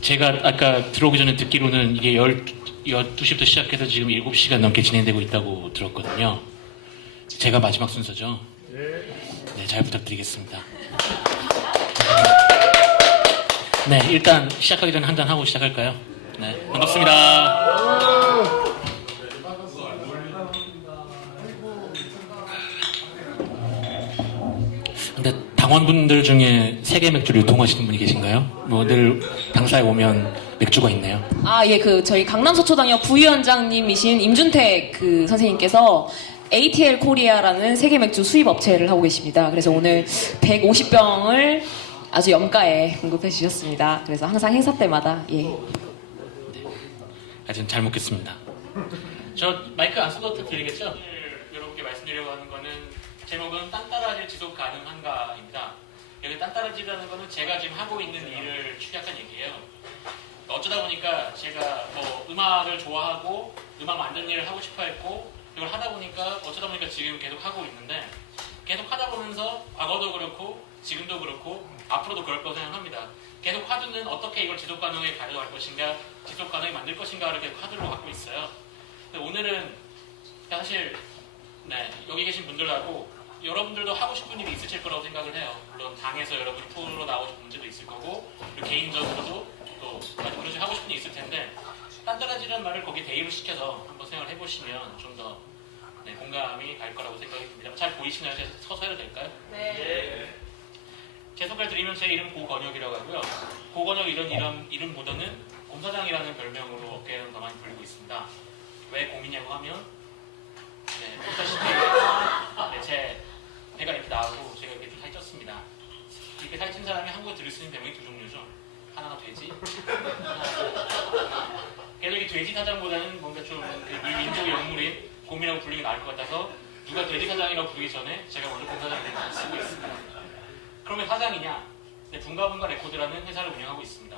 제가 아까 들어오기 전에 듣기로는 이게 12시부터 시작해서 지금 7시간 넘게 진행되고 있다고 들었거든요. 제가 마지막 순서죠? 네, 잘 부탁드리겠습니다. 네, 일단 시작하기 전에 한잔 하고 시작할까요? 네, 반갑습니다. 근데 당원분들 중에 세계 맥주를 유통하시는 분이 계신가요? 뭐 늘 당사에 오면 맥주가 있네요. 아, 예, 저희 강남서초당역 부위원장님이신 임준택 선생님께서 ATL 코리아라는 세계 맥주 수입 업체를 하고 계십니다. 그래서 오늘 150병을 아주 염가에 공급해 주셨습니다. 그래서 항상 행사 때마다, 예. 하여튼 잘 먹겠습니다. 저 마이크 안 써도 들리겠죠? 여러분께 말씀드리려고 하는 거는 제목은 딴따라질 지속 가능한가입니다. 여기 딴따라지라는 거는 제가 지금 하고 있는 일을 축약한 얘기예요. 어쩌다 보니까 제가 뭐 음악을 좋아하고 음악 만드는 일을 하고 싶어 했고 이걸 하다 보니까 어쩌다 보니까 지금 계속 하고 있는데 계속 하다 보면서 과거도 그렇고 지금도 그렇고 앞으로도 그럴 거라고 생각합니다. 계속 화두는 어떻게 이걸 지속 가능하게 가져갈 것인가, 지속 가능하게 만들 것인가를 계속 화두로 갖고 있어요. 근데 오늘은 사실 여기 계신 분들하고 여러분들도 하고 싶은 일이 있으실 거라고 생각을 해요. 물론 당에서 여러분이 프로 나오고 싶은 문제도 있을 거고 그리고 개인적으로도 또 그런 식으로 하고 싶은 일이 있을 텐데 딴따라지라는 말을 거기에 대입을 시켜서 한번 생각을 해보시면 좀 더 공감이 갈 거라고 생각이 듭니다. 잘 보이시나요? 제가 서서 해도 될까요? 네. 제 소개를 드리면 제 이름 고건혁이라고 하고요. 고건혁 이런 이름보다는 곰사장이라는 별명으로 업계에는 더 많이 불리고 있습니다. 왜 곰이냐고 하면 보시다시피 제 배가 이렇게 나오고 제가 이렇게 살쪘습니다. 이렇게 살찐 사람이 한국에 들을 수 있는 병이 두 종류죠. 하나가 돼지, 그래도 이 돼지 사장보다는 뭔가 좀 민족의 영물인 곰이라고 부르는 게 나을 것 같아서 누가 돼지 사장이라고 부르기 전에 제가 먼저 곰 사장이라고 쓰고 있습니다. 그러면 사장이냐? 분가분가 레코드라는 회사를 운영하고 있습니다.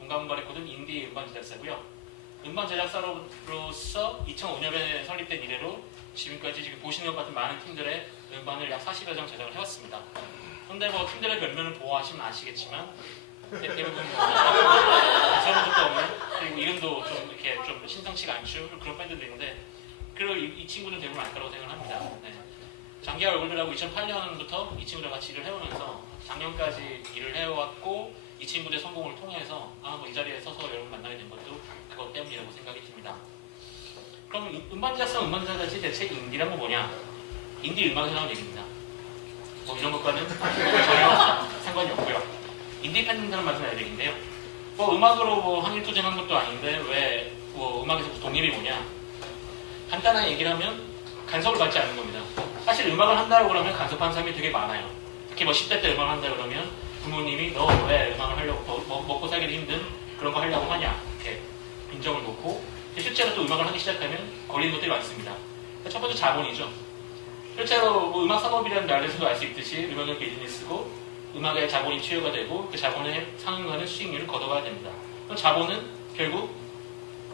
분가분가 레코드는 인디 음반 제작사고요. 음반 제작사로서 2005년에 설립된 이래로 지금까지 지금 보시는 것 같은 많은 팀들의 음반을 약 40여 장 제작을 해왔습니다. 그런데 뭐 팀들의 별명을 보아하시면 아시겠지만 대부분 저런 적도 없는 그리고 이름도 좀 이렇게 좀 신성치가 않죠. 그런 밴드도 있는데 그리고 이 친구들은 대부분 알 거라고 생각합니다. 장기하 얼굴들하고 2008년부터 이 친구들 같이 일을 해오면서 작년까지 일을 해왔고 이 친구들의 성공을 통해서 아마 뭐 이 자리에 서서 여러분 만나게 된 것도 그것 때문이라고 생각이 듭니다. 그럼 음반 제작사, 음반 제작사지 대체 인디란 건 뭐냐? 인디 음악이라는 얘기입니다. 뭐 이런 것과는 전혀 상관이 없고요. 인디펜던트라는 말은 해야 되는데요. 뭐 음악으로 뭐 항일투쟁한 것도 아닌데 왜 뭐 음악에서 독립이 뭐냐? 간단하게 얘기를 하면 간섭을 받지 않는 겁니다. 사실 음악을 한다고 그러면 간섭하는 사람이 되게 많아요. 특히 뭐 10대 때 음악을 한다 그러면 부모님이 너 왜 음악을 하려고 먹고 살기도 힘든 그런 거 하려고 하냐 이렇게 빈정을 놓고 실제로 또 음악을 하기 시작하면 걸리는 것들이 많습니다. 첫 번째 자본이죠. 실제로 뭐 음악 산업이라는 말에서도 알 수 있듯이 음악은 비즈니스고 음악의 자본이 투여가 되고 그 자본에 상응하는 수익률을 거둬가야 됩니다. 그럼 자본은 결국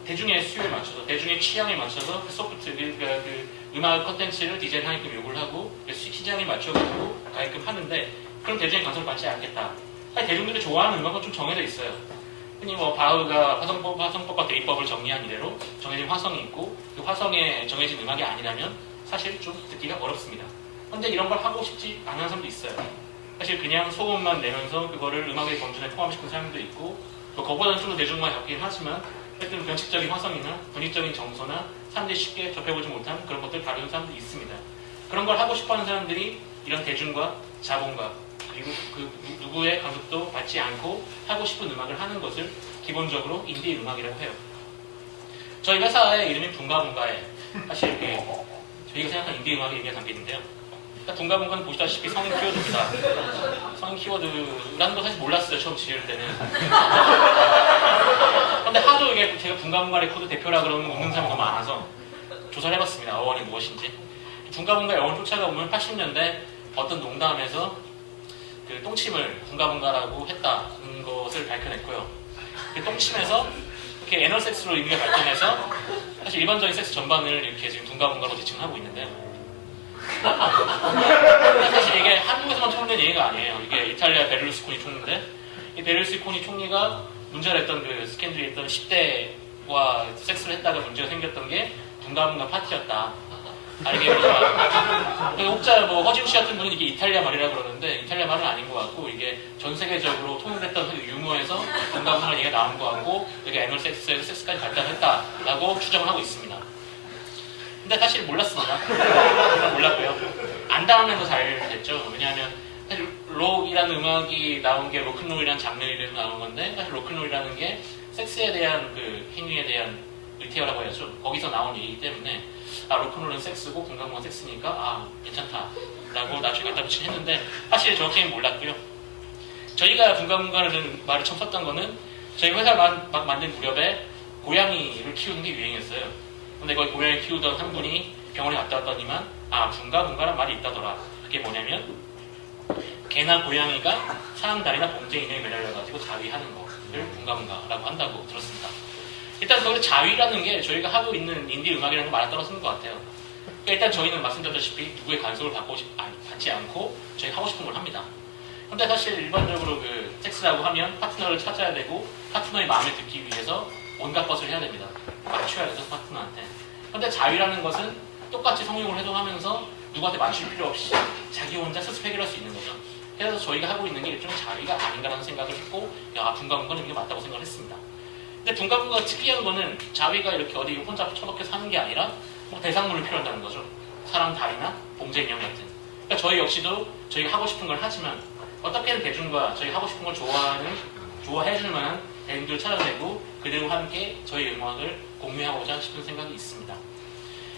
대중의 수요에 맞춰서 대중의 취향에 맞춰서 그 소프트 그 음악 컨텐츠를 디자인하게끔 요구를 하고 시장에 맞춰가지고 가게끔 하는데 그럼 대중의 간섭을 받지 않겠다. 사실 대중들이 좋아하는 음악은 좀 정해져 있어요. 흔히 뭐 바흐가 화성법과 대입법을 정리한 이래로 정해진 화성이 있고 그 화성에 정해진 음악이 아니라면 사실 좀 듣기가 어렵습니다. 그런데 이런 걸 하고 싶지 않은 사람도 있어요. 사실 그냥 소음만 내면서 그거를 음악의 범준에 포함시키는 사람도 있고 또 그거보다는 좀 더 대중화에 엮이긴 하지만 하여튼 변칙적인 화성이나 분위적인 정서나 사람들이 쉽게 접해보지 못한 그런 것들을 다루는 사람도 있습니다. 그런 걸 하고 싶어하는 사람들이 이런 대중과 자본과 그리고 그 누구의 간섭도 받지 않고 하고 싶은 음악을 하는 것을 기본적으로 인디 음악이라고 해요. 저희 회사의 이름이 분가분가에 사실 저희가 생각하는 인디 음악의 의미가 담겨있는데요. 분가분가는 보시다시피 성인 키워드입니다. 성인 키워드라는 거 사실 몰랐어요. 처음 지을 때는. 근데 하도 이게 제가 분가분가 레코드 대표라 그러면 웃는 사람이 너무 많아서 조사를 해봤습니다. 어원이 무엇인지. 분가분가 어원 쫓아가보면 80년대 어떤 농담에서 그 똥침을 분가분가라고 했다는 것을 밝혀냈고요. 그 똥침에서 이렇게 애널섹스로 의미가 발전해서 사실 일반적인 섹스 전반을 이렇게 지금 분가분가로 지칭하고 있는데요. 사실 이게 한국에서만 통용된 얘기가 아니에요. 이게 이탈리아 베를루스코니 총리인데 이 베를스코니 총리가 문제가 됐던 그 스캔들이 있던 10대와 섹스를 했다가 문제가 생겼던 게 분가분가 파티였다. 알게 되니까 혹자 뭐 허지웅 씨 같은 분은 이게 이탈리아 말이라 그러는데 이탈리아 말은 아닌 것 같고 이게 전 세계적으로 통용됐던 그 유머에서 분가분가 얘기가 나온 것 같고 이게 애널 섹스에서 섹스까지 발달했다라고 추정을 하고 있습니다. 근데 사실 몰랐습니다. 몰랐고요. 안다면 더 잘 됐죠. 왜냐하면 사실 록이라는 음악이 나온 게 로큰롤이라는 장르 이름에서 나온 건데 사실 로큰롤이라는 게 섹스에 대한 그 행위에 대한 의태어라고 해야죠. 거기서 나온 얘기이기 때문에 아 로큰롤은 섹스고 분가분가 섹스니까 아 괜찮다라고 나중에 갖다 붙이긴 했는데 사실 정확히는 몰랐고요. 저희가 분가분가라는 말을 처음 썼던 거는 저희 회사 막 만든 무렵에 고양이를 키우는 게 유행했어요. 근데 거기 고양이 키우던 한 분이 병원에 갔다 왔더니만 아 분가분가란 말이 있다더라. 그게 뭐냐면 개나 고양이가 사람 다리나 봉제 인형에 매달려가지고 자위하는 거를 분가분가라고 한다고 들었습니다. 일단 그 자위라는 게 저희가 하고 있는 인디 음악이라는 거 맞아 떨어지는 것 같아요. 그러니까 일단 저희는 말씀드렸다시피 누구의 간섭을 받지 않고 저희 하고 싶은 걸 합니다. 근데 사실 일반적으로 그 섹스라고 하면 파트너를 찾아야 되고 파트너의 마음에 듣기 위해서 온갖 것을 해야 됩니다. 맞춰야 되죠 파트너한테. 근데 자위라는 것은 똑같이 성욕을 해동하면서 누구한테 맞출 필요 없이 자기 혼자 스스로 해결할 수 있는 거죠. 그래서 저희가 하고 있는 게 일종의 자위가 아닌가라는 생각을 했고 야 분가분가는 이게 맞다고 생각을 했습니다. 근데 분가분가가 특이한 거는 자위가 이렇게 어디 혼자 처박혀 사는 게 아니라 뭐 대상물을 필요한다는 거죠. 사람 다리나 봉제 인형 같은. 그러니까 저희 역시도 저희가 하고 싶은 걸 하지만 어떻게든 대중과 저희가 하고 싶은 걸 좋아해줄 만한 대중들을 찾아내고 그들과 함께 저희 음악을 공유하고자 싶은 생각이 있습니다.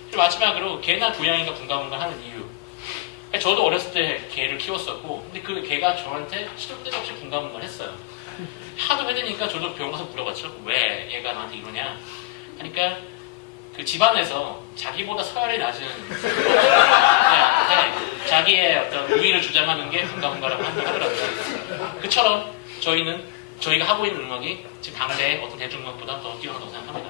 그리고 마지막으로 개나 고양이가 분가분가 하는 이유. 그러니까 저도 어렸을 때 개를 키웠었고 근데 그 개가 저한테 시도 때도 없이 분가분가를 했어요. 하도 해대니까 저도 병원 가서 물어봤죠. 왜 얘가 나한테 이러냐. 그러니까 그 집안에서 자기보다 서열이 낮은 자기의 어떤 우위를 주장하는 게 분가분가라고 하더라고요. 그처럼 저희가 하고 있는 음악이 지금 당대의 어떤 대중음악보다 더 뛰어나다고 생각합니다.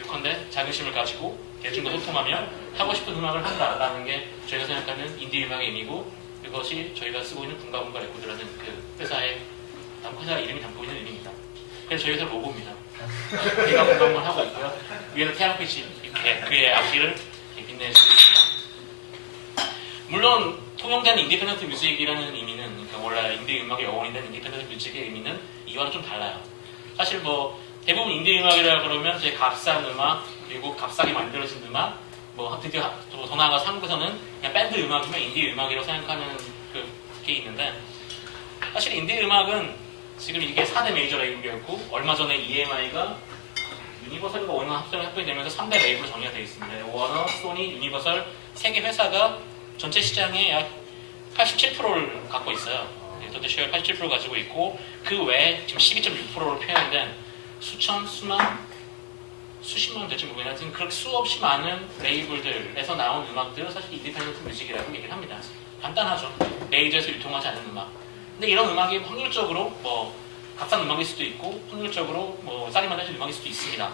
요컨대 자긍심을 가지고 대중과 소통하며 하고 싶은 음악을 한다라는 게 저희가 생각하는 인디 음악의 의미고 그것이 저희가 쓰고 있는 분가분가 레코드라는 그 회사 이름이 담고 있는 의미입니다. 그래서 저희 회사 로고입니다. 개가 분가분가를 하고 있고요. 위에는 태양빛이 이렇게 그의 앞길을 빛내주고 있습니다. 물론 통용된 인디펜던트 뮤직이라는 의미는 그러니까 원래 인디 음악의 어원이 된 인디펜던트 뮤직의 의미는 이와는 좀 달라요. 사실 뭐 대부분 인디 음악이라 그러면 제 값싼 음악 그리고 값싸게 만들어진 음악 뭐 드디어 더 나아가서 한국에서는 그냥 밴드 음악이면 인디 음악이라고 생각하는 그게 있는데 사실 인디 음악은 지금 이게 4대 메이저 레이블이었고 얼마 전에 EMI가 유니버설과 워너 합병이 되면서 3대 레이블로 정리가 되어 있습니다. 워너, 소니, 유니버설 3개 회사가 전체 시장의 약 87%를 갖고 있어요. 전체 시장의 87% 가지고 있고 그 외에 지금 12.6%로 표현된 수십만 될지 모르겠는데 하여튼 그렇게 수없이 많은 레이블들에서 나온 음악들을 사실 인디펜던트 뮤직이라고 얘기를 합니다. 간단하죠. 메이저에서 유통하지 않는 음악. 근데 이런 음악이 확률적으로 뭐 값싼 음악일 수도 있고 확률적으로 뭐 싸게 만들어진 음악일 수도 있습니다.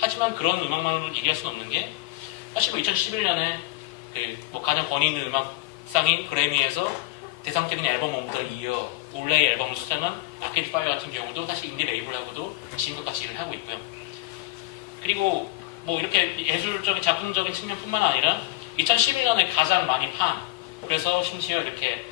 하지만 그런 음악만으로 얘기할 수는 없는 게 사실 뭐 2011년에 뭐 가장 권위 있는 음악상인 그래미에서 대상적인 앨범 오브 더 이어 올해의 앨범을 수상한 아케이드 파이어 같은 경우도 사실 인디 레이블하고도 지금과 같이 일을 하고 있고요. 그리고 뭐 이렇게 예술적인 작품적인 측면뿐만 아니라 2011년에 가장 많이 그래서 심지어 이렇게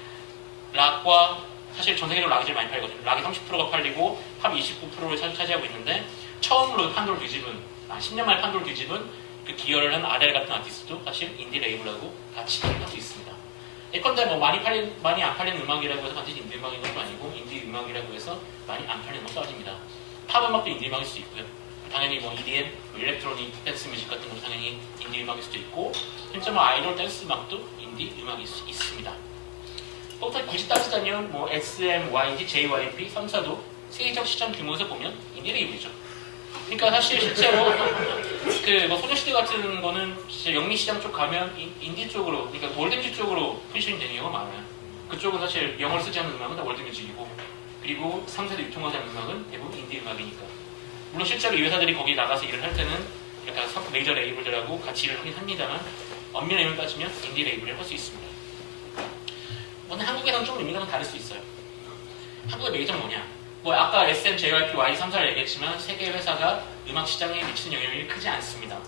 락과 사실 전 세계적으로 락이 제일 많이 팔거든요. 락이 30%가 팔리고 팝 29%를 차지하고 있는데 처음으로 판도를 뒤집은 10년 만에 판도를 뒤집은 그 기여를 한 아델 같은 아티스트도 사실 인디 레이블하고 같이 일을 하고 있습니다. 예컨대 뭐 많이 안 팔리는 음악이라고 해서 반드시 인디 음악인 것도 아니고 인디 음악이라고 해서 많이 안 팔리는 것도 아닙니다. 팝 음악도 인디 음악일 수도 있고요. 당연히 뭐 EDM, 뭐 일렉트로닉 댄스 뮤직 같은 것도 당연히 인디 음악일 수도 있고 심지어 뭐 아이돌 댄스 음악도 인디 음악일 수 있습니다. 굳이 따지자면 뭐 SM, YG, JYP 3사도 세계적 시장 규모에서 보면 인디 레이블이죠. 그러니까 사실 실제로 그 뭐 소녀시대 같은 거는 진짜 영미 시장 쪽 가면 인디 쪽으로 그러니까 월드뮤직 쪽으로 포지션이 되는 경우가 많아요. 그쪽은 사실 영어를 쓰지 않는 음악은 다 월드뮤직이고 그리고 3세대 유통하지 않는 음악은 대부분 인디 음악이니까 물론 실제로 이 회사들이 거기 나가서 일을 할 때는 약간 메이저 레이블들하고 같이 일을 하긴 합니다만 엄밀한 의미를 따지면 인디 레이블을 할 수 있습니다. 근데 한국에서는 좀 의미가 다를 수 있어요. 한국의 메이저는 뭐냐? 뭐 아까 SM, JYP, Y3사를 얘기했지만 세계 회사가 음악 시장에 미치는 영향이 크지 않습니다.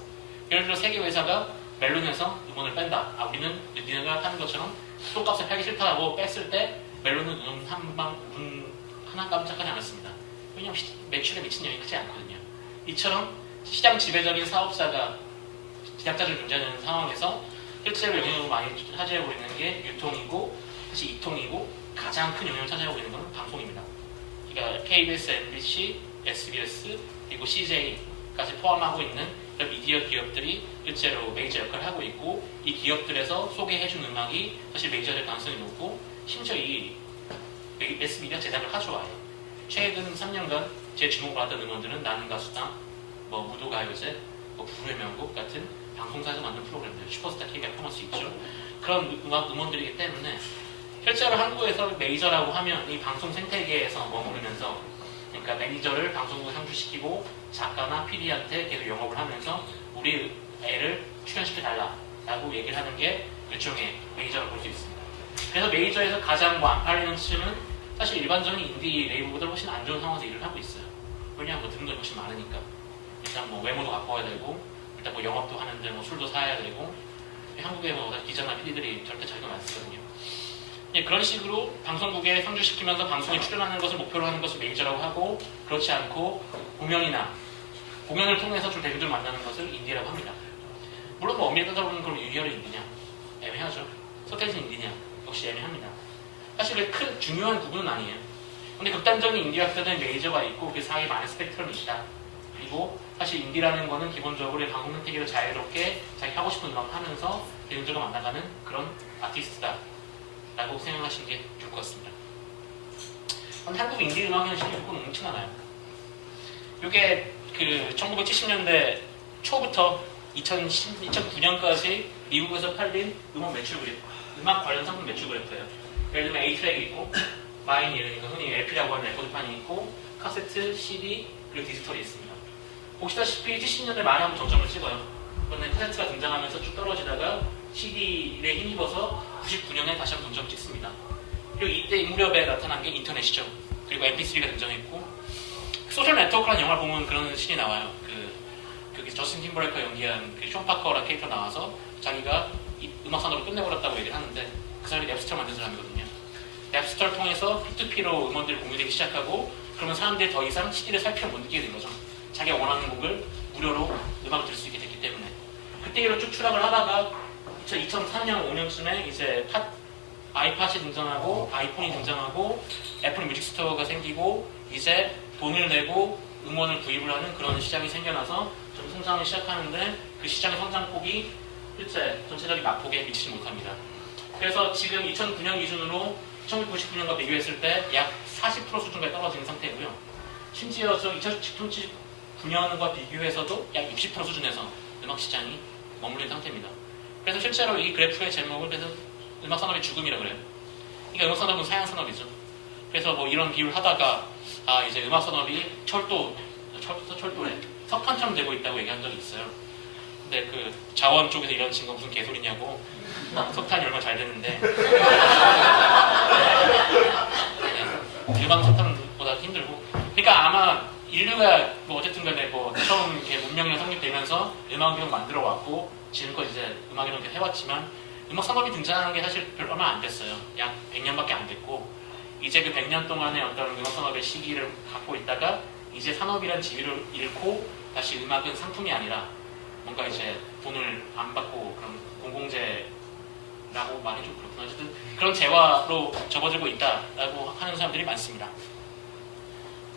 예를 들어 세계 회사가 멜론에서 음원을 뺀다. 우리는 니네가 하는 것처럼 똥값에 팔기 싫다고 뺐을 때 멜론은 운 하나 깜짝하지 않았습니다. 왜냐하면 매출에 미치는 영향이 크지 않거든요. 이처럼 시장 지배적인 사업자가 제작자를 존재하는 상황에서 실제로 영향을 많이 차지하고 있는 게 유통이고 사실 이통이고 가장 큰 영향을 차지하고 있는 건 방송입니다. 그러니까 KBS, MBC, SBS 그리고 CJ까지 포함하고 있는 미디어 기업들이 실제로 메이저 역할을 하고 있고 이 기업들에서 소개해준 음악이 사실 메이저 될 가능성이 높고 심지어 이 S미디어 제작을 가져와요. 최근 3년간 제 주목받았던 음원들은 나는 가수다, 뭐 무도가요제, 뭐 불후의 명곡 같은 방송사에서 만든 프로그램들, 슈퍼스타 K가 포함할 수 있죠. 그런 음원들이기 때문에 실제로 한국에서 메이저라고 하면 이 방송 생태계에서 머무르면서 그러니까 매니저를 방송국에 상주시키고 작가나 PD한테 계속 영업을 하면서 우리 애를 출연시켜달라라고 얘기를 하는 게 일종의 메이저라고 볼 수 있습니다. 그래서 메이저에서 가장 안 팔리는 층은 사실 일반적인 인디 레이블보다 훨씬 안 좋은 상황에서 일을 하고 있어요. 왜냐하면 드는 돈이 훨씬 많으니까. 일단 뭐 외모도 바꿔야 되고 일단 뭐 영업도 하는데 뭐 술도 사야 되고 한국에 뭐 기자나 PD들이 절대 자기돈 안 쓰거든요. 그런 식으로 방송국에 상주시키면서 방송에 출연하는 것을 목표로 하는 것을 메이저라고 하고 그렇지 않고 공연을 통해서 좀 대중들을 만나는 것을 인디라고 합니다. 물론 뭐 엄밀히 따져보면 그럼 유희열이 인디냐? 애매하죠. 서태지는 인디냐? 역시 애매합니다. 사실 큰 중요한 부분은 아니에요. 근데 극단적인 인디 학자들은 메이저가 있고 그 사이에 많은 스펙트럼이 있다. 그리고 사실 인디라는 거는 기본적으로 방송 생태계를 자유롭게 자기 하고 싶은 음악을 하면서 대중들과 만나가는 그런 아티스트다 라고 생각하시는 게 좋을 것 같습니다. 한국 인디 음악 현실이 조금 엄청나요. 이게 그 1970년대 초부터 2009년까지 미국에서 팔린 음악 매출 그래프, 음악 관련 상품 매출 그래프예요. 예를 들면 A-트랙이 있고 바이닐이니까 흔히 LP라고 하는 레코드판이 있고 카세트, CD, 그리고 디지털이 있습니다. 보시다시피 70년대 말에 한번 정점을 찍어요. 그런데 카세트가 등장하면서 쭉 떨어지다가 CD에 힘입어서 99년에 다시 한번 정점 찍습니다. 그리고 이때 이 무렵에 나타난 게 인터넷이죠. 그리고 MP3가 등장했고 소셜 네트워크라는 영화를 보면 그런 신이 나와요. 그 저스틴 팀버레이커가 연기한 그 쇼 파커라는 캐릭터 나와서 자기가 이 음악 산업을 끝내버렸다고 얘기를 하는데 그 사람이 랩스터 만든 사람이거든요. 랩스터를 통해서 P2P로 음원들이 공유되기 시작하고 그러면 사람들이 더 이상 CD를 살 필요 못 느끼게 된 거죠. 자기가 원하는 곡을 무료로 음악을 들을 수 있게 됐기 때문에 그때 이로 쭉 추락을 하다가 2004년, 5년쯤에 이제 아이팟이 등장하고 아이폰이 등장하고 애플 뮤직 스토어가 생기고 이제 돈을 내고 음원을 구입을 하는 그런 시장이 생겨나서 좀 성장을 시작하는데 그 시장의 성장폭이 실제 전체적인 낙폭에 미치지 못합니다. 그래서 지금 2009년 기준으로 1999년과 비교했을 때 약 40% 수준까지 떨어지는 상태고요. 심지어 2019년과 비교해서도 약 60% 수준에서 음악 시장이 머무른 상태입니다. 그래서 실제로 이 그래프의 제목을 그래서 음악 산업의 죽음이라고 그래요. 그러니까 음악 산업은 사양 산업이죠. 그래서 뭐 이런 비유를 하다가 이제 음악 산업이 철도래 석탄처럼 되고 있다고 얘기한 적이 있어요. 근데 그 자원 쪽에서 이런 친구가 무슨 개소리냐고 석탄이 얼마나 잘 되는데 일반 석탄보다 힘들고 그러니까 아마 인류가 뭐 어쨌든 간에 뭐 처음 이렇게 문명이 성립되면서 음악을 만들어 왔고 지금껏 이제 음악을 이렇게 해왔지만 음악 산업이 등장한 게 사실 별로 얼마 안 됐어요. 약 100년밖에 안 됐고 이제 그 100년 동안의 어떤 음악 산업의 시기를 갖고 있다가 이제 산업이란 지위를 잃고 다시 음악은 상품이 아니라 뭔가 이제 돈을 안 받고 그런 공공재라고 말이 좀 그렇구나. 어쨌든 그런 재화로 접어들고 있다라고 하는 사람들이 많습니다.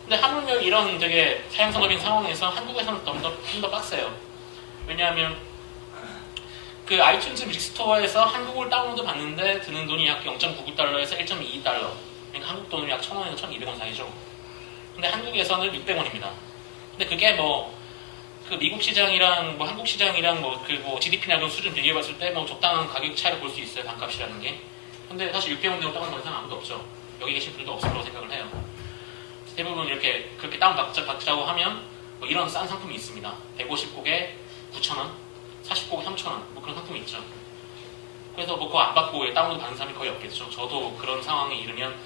근데 한국은 이런 되게 사양산업인 상황에서 한국에서는 좀 더 빡세요. 왜냐하면 그 아이튠즈 뮤직스토어에서 한국을 다운로드 받는데 드는 돈이 약 0.99달러에서 1.22달러. 그러니까 한국 돈으로 약 1,000원에서 1,200원 사이죠. 근데 한국에서는 600원입니다. 근데 그게 뭐 그 미국 시장이랑 뭐 한국 시장이랑 뭐 그 뭐 GDP나 이런 수준 비교해봤을 때 뭐 적당한 가격 차이를 볼 수 있어요. 반값이라는 게. 근데 사실 600원 되고 다운 받는 사람 아무도 없죠. 여기 계신 분들도 없을 거라고 생각을 해요. 대부분 이렇게 그렇게 다운 받자고 하면 뭐 이런 싼 상품이 있습니다. 150곡에 9,000원, 40곡에 3,000원 뭐 그런 상품이 있죠. 그래서 뭐 그거 안 받고 다운로드 받는 사람이 거의 없겠죠. 저도 그런 상황에 이르면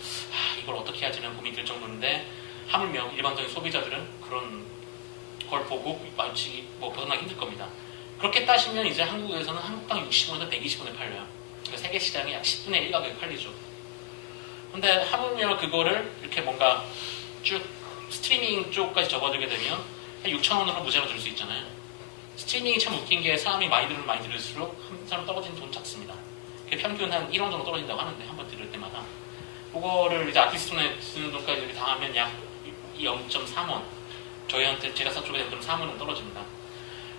이걸 어떻게 해야지는 고민이 들 정도인데 하물며 일반적인 소비자들은 그런 걸 보고 마치 뭐 벗어나기 힘들 겁니다. 그렇게 따시면 이제 한국에서는 한국당 60원에서 120원에 팔려요. 그러니까 세계 시장이 약 10분의 1 가격에 팔리죠. 근데 하물며 그거를 이렇게 뭔가 쭉 스트리밍 쪽까지 접어들게 되면 한 6,000원으로 무제로 들 수 있잖아요. 스트리밍이 참 웃긴 게 사람이 많이 들을수록 한 사람 떨어지는 돈 작습니다. 평균 한 1원 정도 떨어진다고 하는데 한 번 들을 때마다 그거를 이제 아티스트에 쓰는 돈까지 이렇게 다 하면 약 0.3원 저희한테 제작사 쪽에 들으면 3원은 떨어집니다.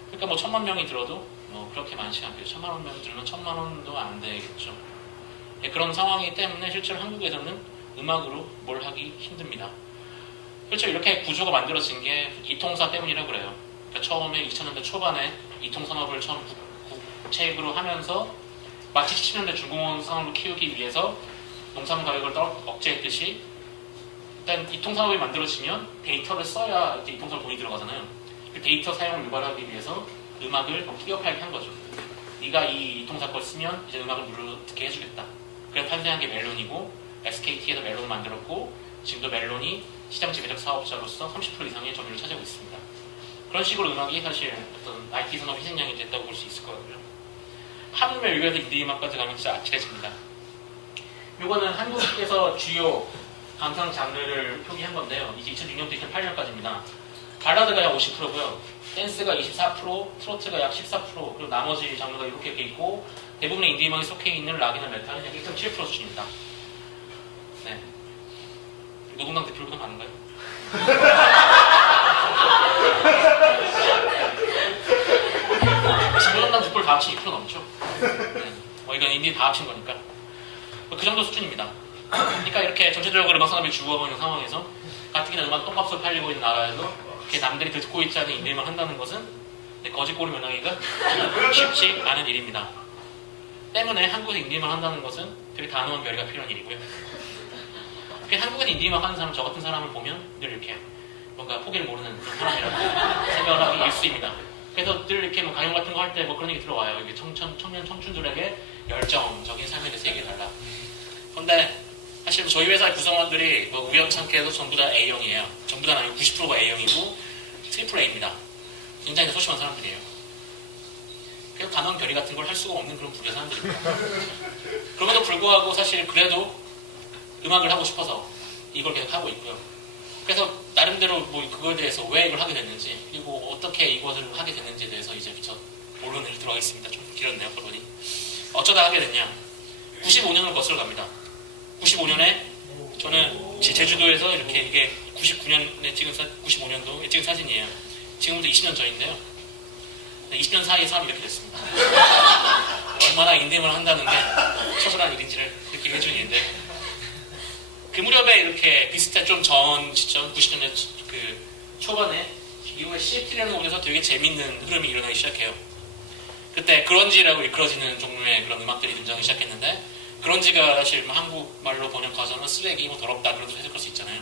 그러니까 뭐 1,000만 명이 들어도 뭐 그렇게 많지 않겠죠. 1,000만 명 들으면 1,000만 원도 안 되겠죠. 그런 상황이기 때문에 실제로 한국에서는 음악으로 뭘 하기 힘듭니다. 실제로 이렇게 구조가 만들어진 게 이통사 때문이라고 그래요. 그러니까 처음에 2000년대 초반에 이통산업을 처음 국책으로 하면서 마치 70년대 중공업 산업을 키우기 위해서 농산물 가격을 억제했듯이 일단 이통산업이 만들어지면 데이터를 써야 이제 이통산업 돈이 들어가잖아요. 그 데이터 사용을 유발하기 위해서 음악을 끼어팔게 한 거죠. 네가 이 이통사 걸 쓰면 이제 음악을 무료 듣게 해주겠다. 그래서 탄생한 게 멜론이고 SKT에서 멜론을 만들었고 지금도 멜론이 시장 지배적 사업자로서 30% 이상의 점유율을 차지하고 있습니다. 그런 식으로 음악이 사실 어떤 IT 산업 희생양이 됐다고 볼 수 있을 거고요. 하물며 여기에서 인디 음악까지 가면 진짜 아찔해집니다. 이거는 한국에서 주요 감상 장르를 표기한 건데요. 이제 2006년부터 2008년까지입니다. 발라드가 약 50%고요. 댄스가 24%, 트로트가 약 14%, 그리고 나머지 장르가 이렇게 돼 있고 대부분의 인디 음악이 속해 있는 락이나 메탈은 약 1.7% 수준입니다. 네. 노동당 대표보다 많은가요? 노동당 대표를 다 합치면 2% 넘죠. 네. 뭐 이건 인디 다 합친 거니까. 그 정도 수준입니다. 그러니까 이렇게 전체적으로 음악 산업이 죽어가고 있는 상황에서 가뜩이나 음악 똥값으로 팔리고 있는 나라에서 이렇게 남들이 듣고 있지 않은 인디만 한다는 것은 거짓골이 면하기가 쉽지 않은 일입니다. 때문에 한국에서 인디만 한다는 것은 되게 단호한 결의가 필요한 일이고요. 한국에서 인디만 하는 사람, 저 같은 사람을 보면 늘 이렇게 뭔가 포기를 모르는 그런 사람이라고 생각을 하기 일쑤입니다. 그래서 늘 이렇게 뭐 강연 같은 거 할 때 뭐 그런 얘기 들어와요. 이게 청년 청춘들에게 열정적인 삶에 대해서 얘기해달라. 그런데 사실 저희 회사 구성원들이 뭐 우연찮게 해서 전부 다 A형이에요. 전부 다는 아니고 90%가 A형이고 트리플 A입니다. 굉장히 소심한 사람들이에요. 그래서 단언 결의 같은 걸 할 수가 없는 그런 부류의 사람들입니다. 그럼에도 불구하고 사실 그래도 음악을 하고 싶어서 이걸 계속 하고 있고요. 그래서 나름대로 뭐 그거에 대해서 왜 이걸 하게 됐는지 그리고 어떻게 이것을 하게 됐는지에 대해서 이제 저 본론을 들어가겠습니다. 좀 길었네요, 본론이. 어쩌다 하게 됐냐? 95년을 거슬러 갑니다. 95년에 저는 제주도에서 이렇게 이게 99년에 찍은 95년도에 찍은 사진이에요. 지금부터 20년 전인데요. 20년 사이에 사람이 이렇게 됐습니다. 얼마나 인디음을 한다는 게 처절한 일인지를 느끼게 해주는 일인데 그 무렵에 이렇게 비슷한 좀 전 시점 90년대 그 초반에 미국의 시애틀이라는 곳에서 되게 재밌는 흐름이 일어나기 시작해요. 그때 그런지라고 일컬어지는 종류의 그런 음악들이 등장하기 시작했는데 그런지가 사실 한국말로 번역하자면 쓰레기, 뭐 더럽다 그런 식으로 해석할 수 있잖아요.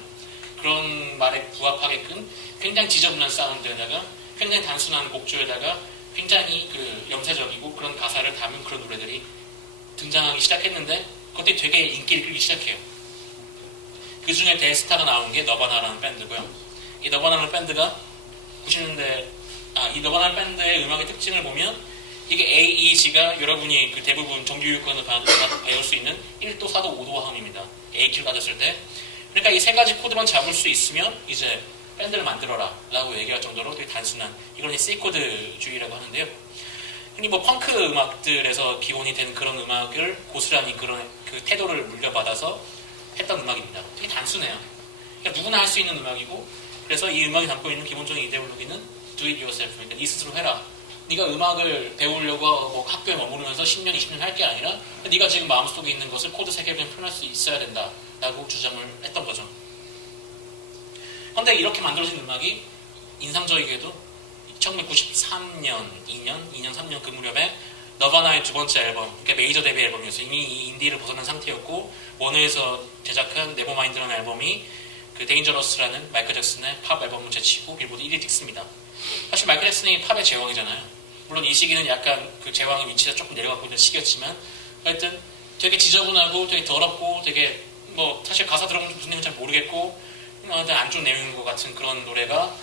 그런 말에 부합하게끔 굉장히 지저분한 사운드에다가 굉장히 단순한 곡조에다가 굉장히 그 염세적이고 그런 가사를 담은 그런 노래들이 등장하기 시작했는데 그것들이 되게 인기를 끌기 시작해요. 그 중에 대스타가 나온 게 너바나라는 밴드고요. 이 너바나라는 밴드가 90년대 이 너바나라는 밴드의 음악의 특징을 보면 이게 A, E, G가 여러분이 그 대부분 정규교육권을 배울 수 있는 1도, 4도, 5도 화음입니다. A 키를 가졌을 때. 그러니까 이 세 가지 코드만 잡을 수 있으면 이제 밴드를 만들어라 라고 얘기할 정도로 되게 단순한 이건 C코드주의라고 하는데요. 흔히 뭐 펑크 음악들에서 기본이 되는 그런 음악을 고스란히 그런 그 태도를 물려받아서 했던 음악입니다. 되게 단순해요. 그러니까 누구나 할 수 있는 음악이고 그래서 이 음악이 담고 있는 기본적인 이데올로기는 do it yourself. 그러니까 네 스스로 해라. 네가 음악을 배우려고 뭐 학교에 머무르면서 10년, 20년 할 게 아니라 네가 지금 마음속에 있는 것을 코드 세계로 표현할 수 있어야 된다라고 주장을 했던 거죠. 그런데 이렇게 만들어진 음악이 인상적이게도 1993년, 2년, 3년 그 무렵에 너바나의 두 번째 앨범, 그러니까 메이저 데뷔 앨범이었어요. 이미 이 인디를 벗어난 상태였고 워너에서 제작한 네버마인드라는 앨범이 그 데인저러스라는 마이클 잭슨의 팝 앨범을 제치고 빌보드 1위 찍습니다. 사실 마이클 잭슨이 팝의 제왕이잖아요. 물론 이 시기는 약간 그 제왕의 위치가 조금 내려가고 있는 시기였지만 하여튼 되게 지저분하고 되게 더럽고 되게 뭐 사실 가사 들어보면 무슨 내용인지 잘 모르겠고 안 좋은 내용인 것 같은 그런 노래가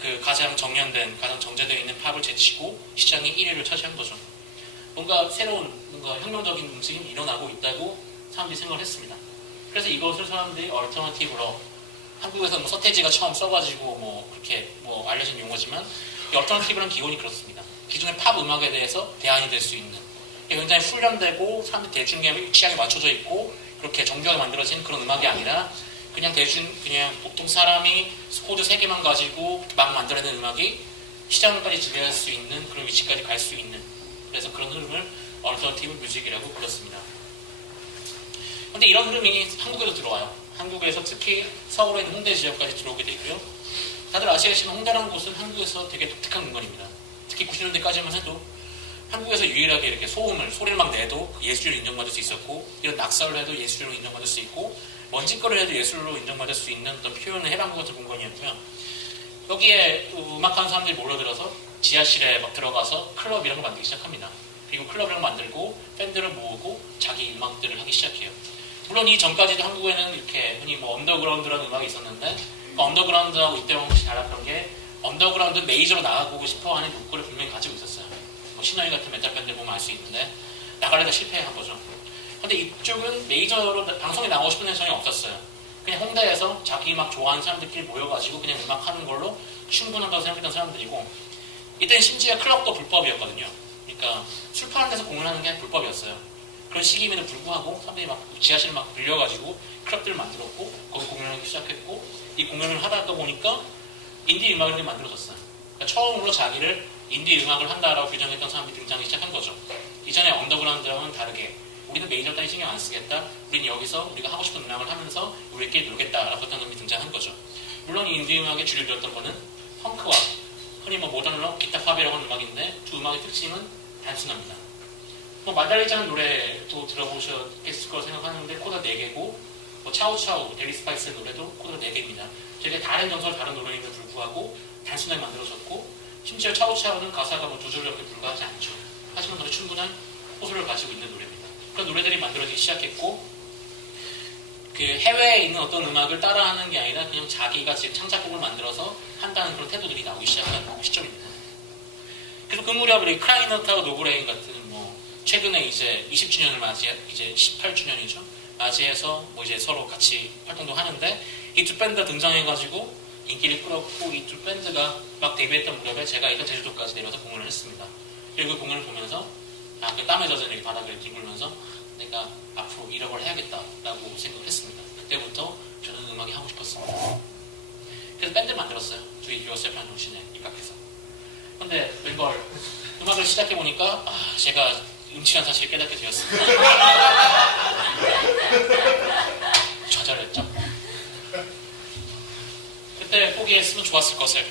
그 가장 정연된, 가장 정제되어 있는 팝을 제치고 시장의 1위를 차지한 거죠. 뭔가 새로운, 뭔가 혁명적인 움직임이 일어나고 있다고 사람들이 생각을 했습니다. 그래서 이것을 사람들이 얼터너티브로, 한국에서 뭐 서태지가 처음 써가지고 뭐 그렇게 뭐 알려진 용어지만 이 얼터너티브는 기본이 그렇습니다. 기존의 팝 음악에 대해서 대안이 될 수 있는, 굉장히 훈련되고 사람들 대중의 취향에 맞춰져 있고 그렇게 정교하게 만들어진 그런 음악이 아니라 그냥 보통 사람이 코드 3개만 가지고 막 만들어낸 음악이 시장까지 지배할 수 있는 그런 위치까지 갈 수 있는, 그래서 그런 흐름을 얼터너티브 뮤직이라고 불렀습니다. 근데 이런 흐름이 한국에도 들어와요. 한국에서 특히 서울에 있는 홍대 지역까지 들어오게 되고요. 다들 아시겠지만 홍대라는 곳은 한국에서 되게 독특한 공간입니다. 특히 90년대까지만 해도 한국에서 유일하게 이렇게 소리를 막 내도 예술로 인정받을 수 있었고, 이런 낙서를 해도 예술로 인정받을 수 있고, 먼지거리를 해도 예술로 인정받을 수 있는 어떤 표현을 해방한 같은 공간이었고요. 여기에 음악하는 사람들이 몰려들어서 지하실에 막 들어가서 클럽 이런 걸 만들기 시작합니다. 그리고 클럽을 만들고 팬들을 모으고 자기 음악들을 하기 시작해요. 물론 이 전까지도 한국에는 이렇게 흔히 뭐 언더그라운드라는 음악이 있었는데, 그 언더그라운드하고 이때랑 혹시 달랐던 게 언더그라운드 메이저로 나가고 싶어 하는 욕구를 분명히 가지고 있었어요. 뭐 신화위 같은 메탈 밴드 보면 알 수 있는데 나가려다 실패한 거죠. 근데 이쪽은 메이저로 방송에 나가고 싶은 애는 전혀 없었어요. 그냥 홍대에서 자기 음악 좋아하는 사람들끼리 모여가지고 그냥 음악 하는 걸로 충분하다고 생각했던 사람들이고, 이때는 심지어 클럽도 불법이었거든요. 그러니까 술 파는 데서 공연하는 게 불법이었어요. 그런 시기임에도 불구하고 사람들이 막 지하실을 막 빌려가지고 클럽들을 만들었고 거기 공연하기 시작했고, 이 공연을 하다 보니까 인디 음악을 만들어졌어요. 그러니까 처음으로 자기를 인디 음악을 한다라고 규정했던 사람들이 등장하기 시작한 거죠. 이전에 언더그라운드랑은 다르게 우리는 메이저 따위 신경 안 쓰겠다. 우리는 여기서 우리가 하고 싶은 음악을 하면서 우리끼리 놀겠다라고 했던 놈이 등장한 거죠. 물론 이 인디 음악의 주를 이뤘던 거는 펑크와 흔히 뭐 모던 록, 기타 팝이라고 하는 음악인데 두 음악의 특징은 단순합니다. 뭐 마달리자는 노래도 들어보셨겠을 거라 생각하는데 코드가 4개고, 뭐 차우차우, 델리 스파이스의 노래도 코드가 4개입니다. 되게 다른 정서를 다른 노래임에도 불구하고 단순하게 만들어졌고, 심지어 차우차우는 가사가 뭐 2절밖에 불과하지 않죠. 하지만 노래 충분한 호소를 가지고 있는 노래입니다. 그런 노래들이 만들어지기 시작했고, 그 해외에 있는 어떤 음악을 따라하는 게 아니라 그냥 자기가 지금 창작곡을 만들어서 한다는 그런 태도들이 나오기 시작한 시점입니다. 그래서 그 무렵 우리 크라이너트하고 노브레인 같은 뭐 최근에 이제 20주년을 맞이해, 이제 18주년이죠. 맞이해서 뭐 이제 서로 같이 활동도 하는데, 이 두 밴드가 등장해가지고 인기를 끌었고, 이 두 밴드가 막 데뷔했던 무렵에 제가 이제 제주도까지 내려서 공연을 했습니다. 그리고 그 공연을 보면서 그 땀에 젖은 이렇게 바닥을 뒹굴면서 내가 앞으로 이런 걸 해야겠다라고 생각을 했습니다. 그때부터 저는 음악이 하고 싶었습니다. 그래서 밴드를 만들었어요. Do It Yourself라는 정신에 입각해서. 근데 웬걸 음악을 시작해보니까 제가 음치란 사실을 깨닫게 되었습니다. 좌절했죠. 그때 포기했으면 좋았을 것을.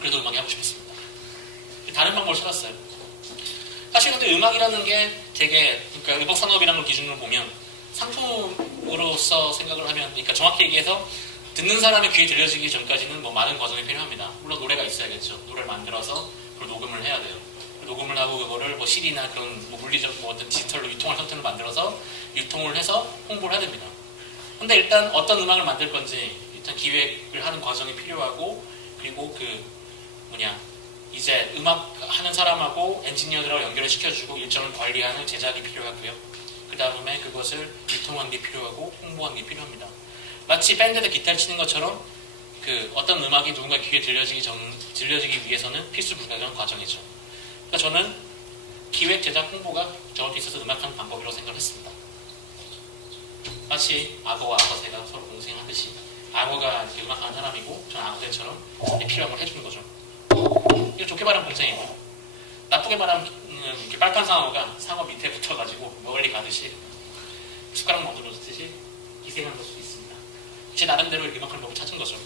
그래도 음악이 하고 싶었습니다. 다른 방법을 찾았어요. 사실 근데 음악이라는 게 되게, 그러니까 음악 산업이라는 걸 기준으로 보면 상품으로서 생각을 하면, 그러니까 정확히 얘기해서 듣는 사람의 귀에 들려지기 전까지는 뭐 많은 과정이 필요합니다. 물론 노래가 있어야겠죠. 노래를 만들어서 그걸 녹음을 해야 돼요. 녹음을 하고 그거를 뭐 CD나 그런 뭐 물리적 뭐 어떤 디지털로 유통할 형태로 만들어서 유통을 해서 홍보를 해야 됩니다. 근데 일단 어떤 음악을 만들 건지 일단 기획을 하는 과정이 필요하고, 그리고 이제 음악 하는 사람하고 엔지니어들하고 연결을 시켜주고 일정을 관리하는 제작이 필요하고요. 그 다음에 그것을 유통하는 게 필요하고 홍보하는 게 필요합니다. 마치 밴드에서 기타를 치는 것처럼 그 어떤 음악이 누군가 귀에 들려지기 위해서는 필수 불가결한 과정이죠. 그러니까 저는 기획, 제작, 홍보가 저한테 있어서 음악하는 방법이라고 생각을 했습니다. 마치 악어와 악어새가 서로 공생하듯이 악어가 음악하는 사람이고 저는 악어새처럼 필요한 걸 해주는 거죠. 이거 좋게 말하면 공생이고, 나쁘게 말하면 이렇게 빨판 상어가 상어 밑에 붙어가지고 멀리 가듯이 숟가락 만들어주듯이 기생하는 걸 수도 있습니다. 제 나름대로 음악하는 법을 찾은 거죠.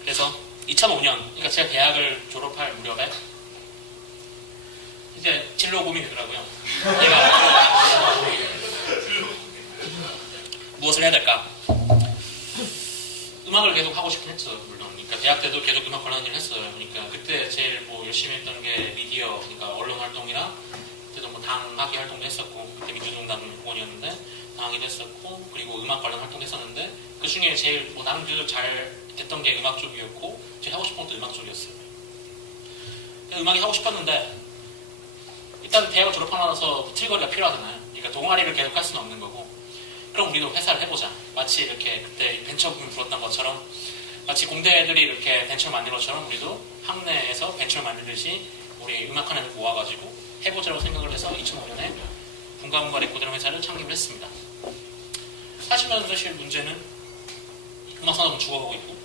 그래서 2005년, 그러니까 제가 대학을 졸업할 무렵에 이제 진로 고민이 되더라고요. 내가 무엇을 해야 될까? 음악을 계속 하고 싶긴 했죠, 물론. 그러니까 대학 때도 계속 음악 관련 일을 했어요. 그러니까 그때 제일 뭐 열심히 했던 게 미디어, 그러니까 언론 활동이나 그때도 뭐 당학위 활동도 했었고 그때 민주노동당 공원이었는데 당하기도 했었고 그리고 음악 관련 활동도 했었는데 그 중에 제일 뭐 나름대로 잘 됐던 게 음악 쪽이었고 제가 하고 싶은 것도 음악 쪽이었어요. 음악이 하고 싶었는데 일단 대학을 졸업하고 나서 틀거리가 필요하잖아요. 그러니까 동아리를 계속 할 수는 없는 거고 그럼 우리도 회사를 해보자. 마치 이렇게 그때 벤처붐 불었던 것처럼 마치 공대 애들이 이렇게 벤처를 만든 것처럼 우리도 학내에서 벤처를 만들듯이 우리 음악하는 애들 모아가지고 해보자고 생각을 해서 2005년에 분가문가 레코드라는 회사를 창립을 했습니다. 하시면 사실 문제는 음악산업은 죽어가고 있고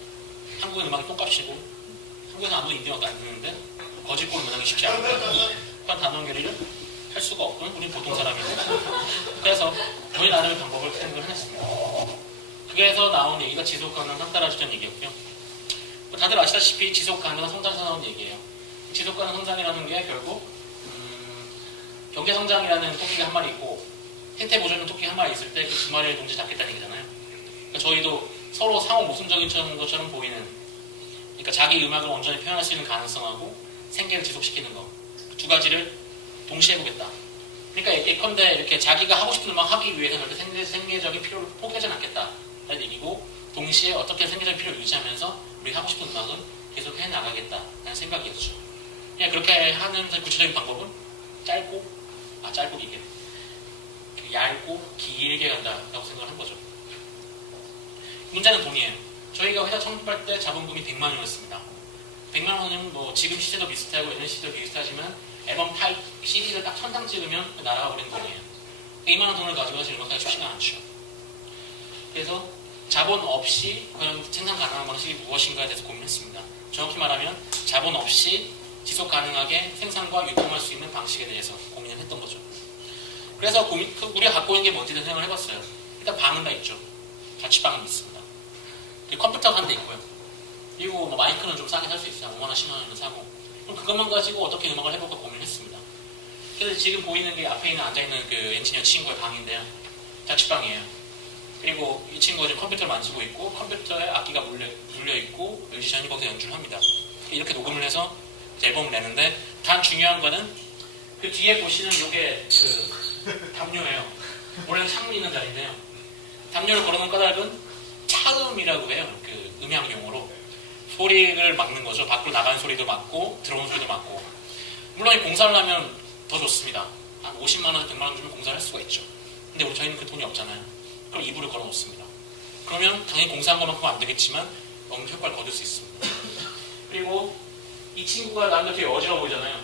한국의 음악이 똥값이고 한국에서 아무도 인디언도 안 듣는데 거짓골 문항이 쉽지 않고 그런 단어 연결을 할 수가 없고 우린 보통 사람이고 그래서 저희 나름의 방법을 생각을 했습니다. 그래서 나온 얘기가 지속 가능한 한따라주전 얘기였고요. 다들 아시다시피 지속 가능한 성장에서 나온 얘기예요. 지속 가능한 성장이라는 게 결국 경제 성장이라는 토끼가 한 마리 있고 생태 보존의 토끼가 한 마리 있을 때 그 두 마리를 동시에 잡겠다는 얘기잖아요. 그러니까 저희도 서로 상호 모순적인 것처럼 보이는 그러니까 자기 음악을 온전히 표현할 수 있는 가능성하고 생계를 지속시키는 거 두 가지를 동시에 해보겠다. 그러니까 예컨대 이렇게 자기가 하고 싶은 음악 하기 위해서 절대 생계적인 필요를 포기하지는 않겠다 라는 얘기고 동시에 어떻게 생계적인 필요를 유지하면서 우리가 하고 싶은 음악은 계속 해나가겠다라는 생각이었죠. 그냥 그렇게 하는 구체적인 방법은 짧고 길게 얇고 길게 간다라고 생각을 한 거죠. 문제는 돈이에요. 저희가 회사 창립할 때 자본금이 100만 원이었습니다. 100만 원은 뭐 지금 시세도 비슷하고 예전 시세도 비슷하지만 앨범 타입 CD를 딱 1000장 찍으면 나라가 버리는 돈이에요. 2만 원 돈을 가지고 사실 음악하기 쉽지가 않죠. 그래서 자본 없이 과연 생산 가능한 방식이 무엇인가에 대해서 고민했습니다. 정확히 말하면 자본 없이 지속 가능하게 생산과 유통할 수 있는 방식에 대해서 고민을 했던 거죠. 그래서 우리가 갖고 있는 게 뭔지를 생각을 해봤어요. 일단 방은 다 있죠. 자취방은 있습니다. 그리고 컴퓨터가 한 대 있고요. 그리고 뭐 마이크는 좀 싸게 살 수 있어요. 5만 원, 10만 원이면 사고. 그럼 그것만 가지고 어떻게 음악을 해볼까 고민을 했습니다. 그래서 지금 보이는 게 앞에 있는 앉아있는 그 엔지니어 친구의 방인데요. 자취방이에요. 그리고 이 친구가 지금 컴퓨터를 만지고 있고 컴퓨터에 악기가 물려있고 뮤지션이 거기서 연주를 합니다. 이렇게 녹음을 해서 앨범을 내는데 단 중요한 거는 그 뒤에 보시는 이게 그 담요예요. 원래는 창문이 있는 자리인데요. 담요를 걸어놓은 까닭은 차음이라고 해요. 그 음향 용어로. 소리를 막는 거죠. 밖으로 나가는 소리도 막고 들어오는 소리도 막고. 물론 이 공사를 하면 더 좋습니다. 한 50만 원에서 100만 원 주면 공사를 할 수가 있죠. 근데 저희는 그 돈이 없잖아요. 그럼 이불을 걸어놓습니다. 그러면 당연히 공사한 것만큼 안 되겠지만 너무 효과를 거둘 수 있습니다. 그리고 이 친구가 나름대로 되게 어지러워 보이잖아요.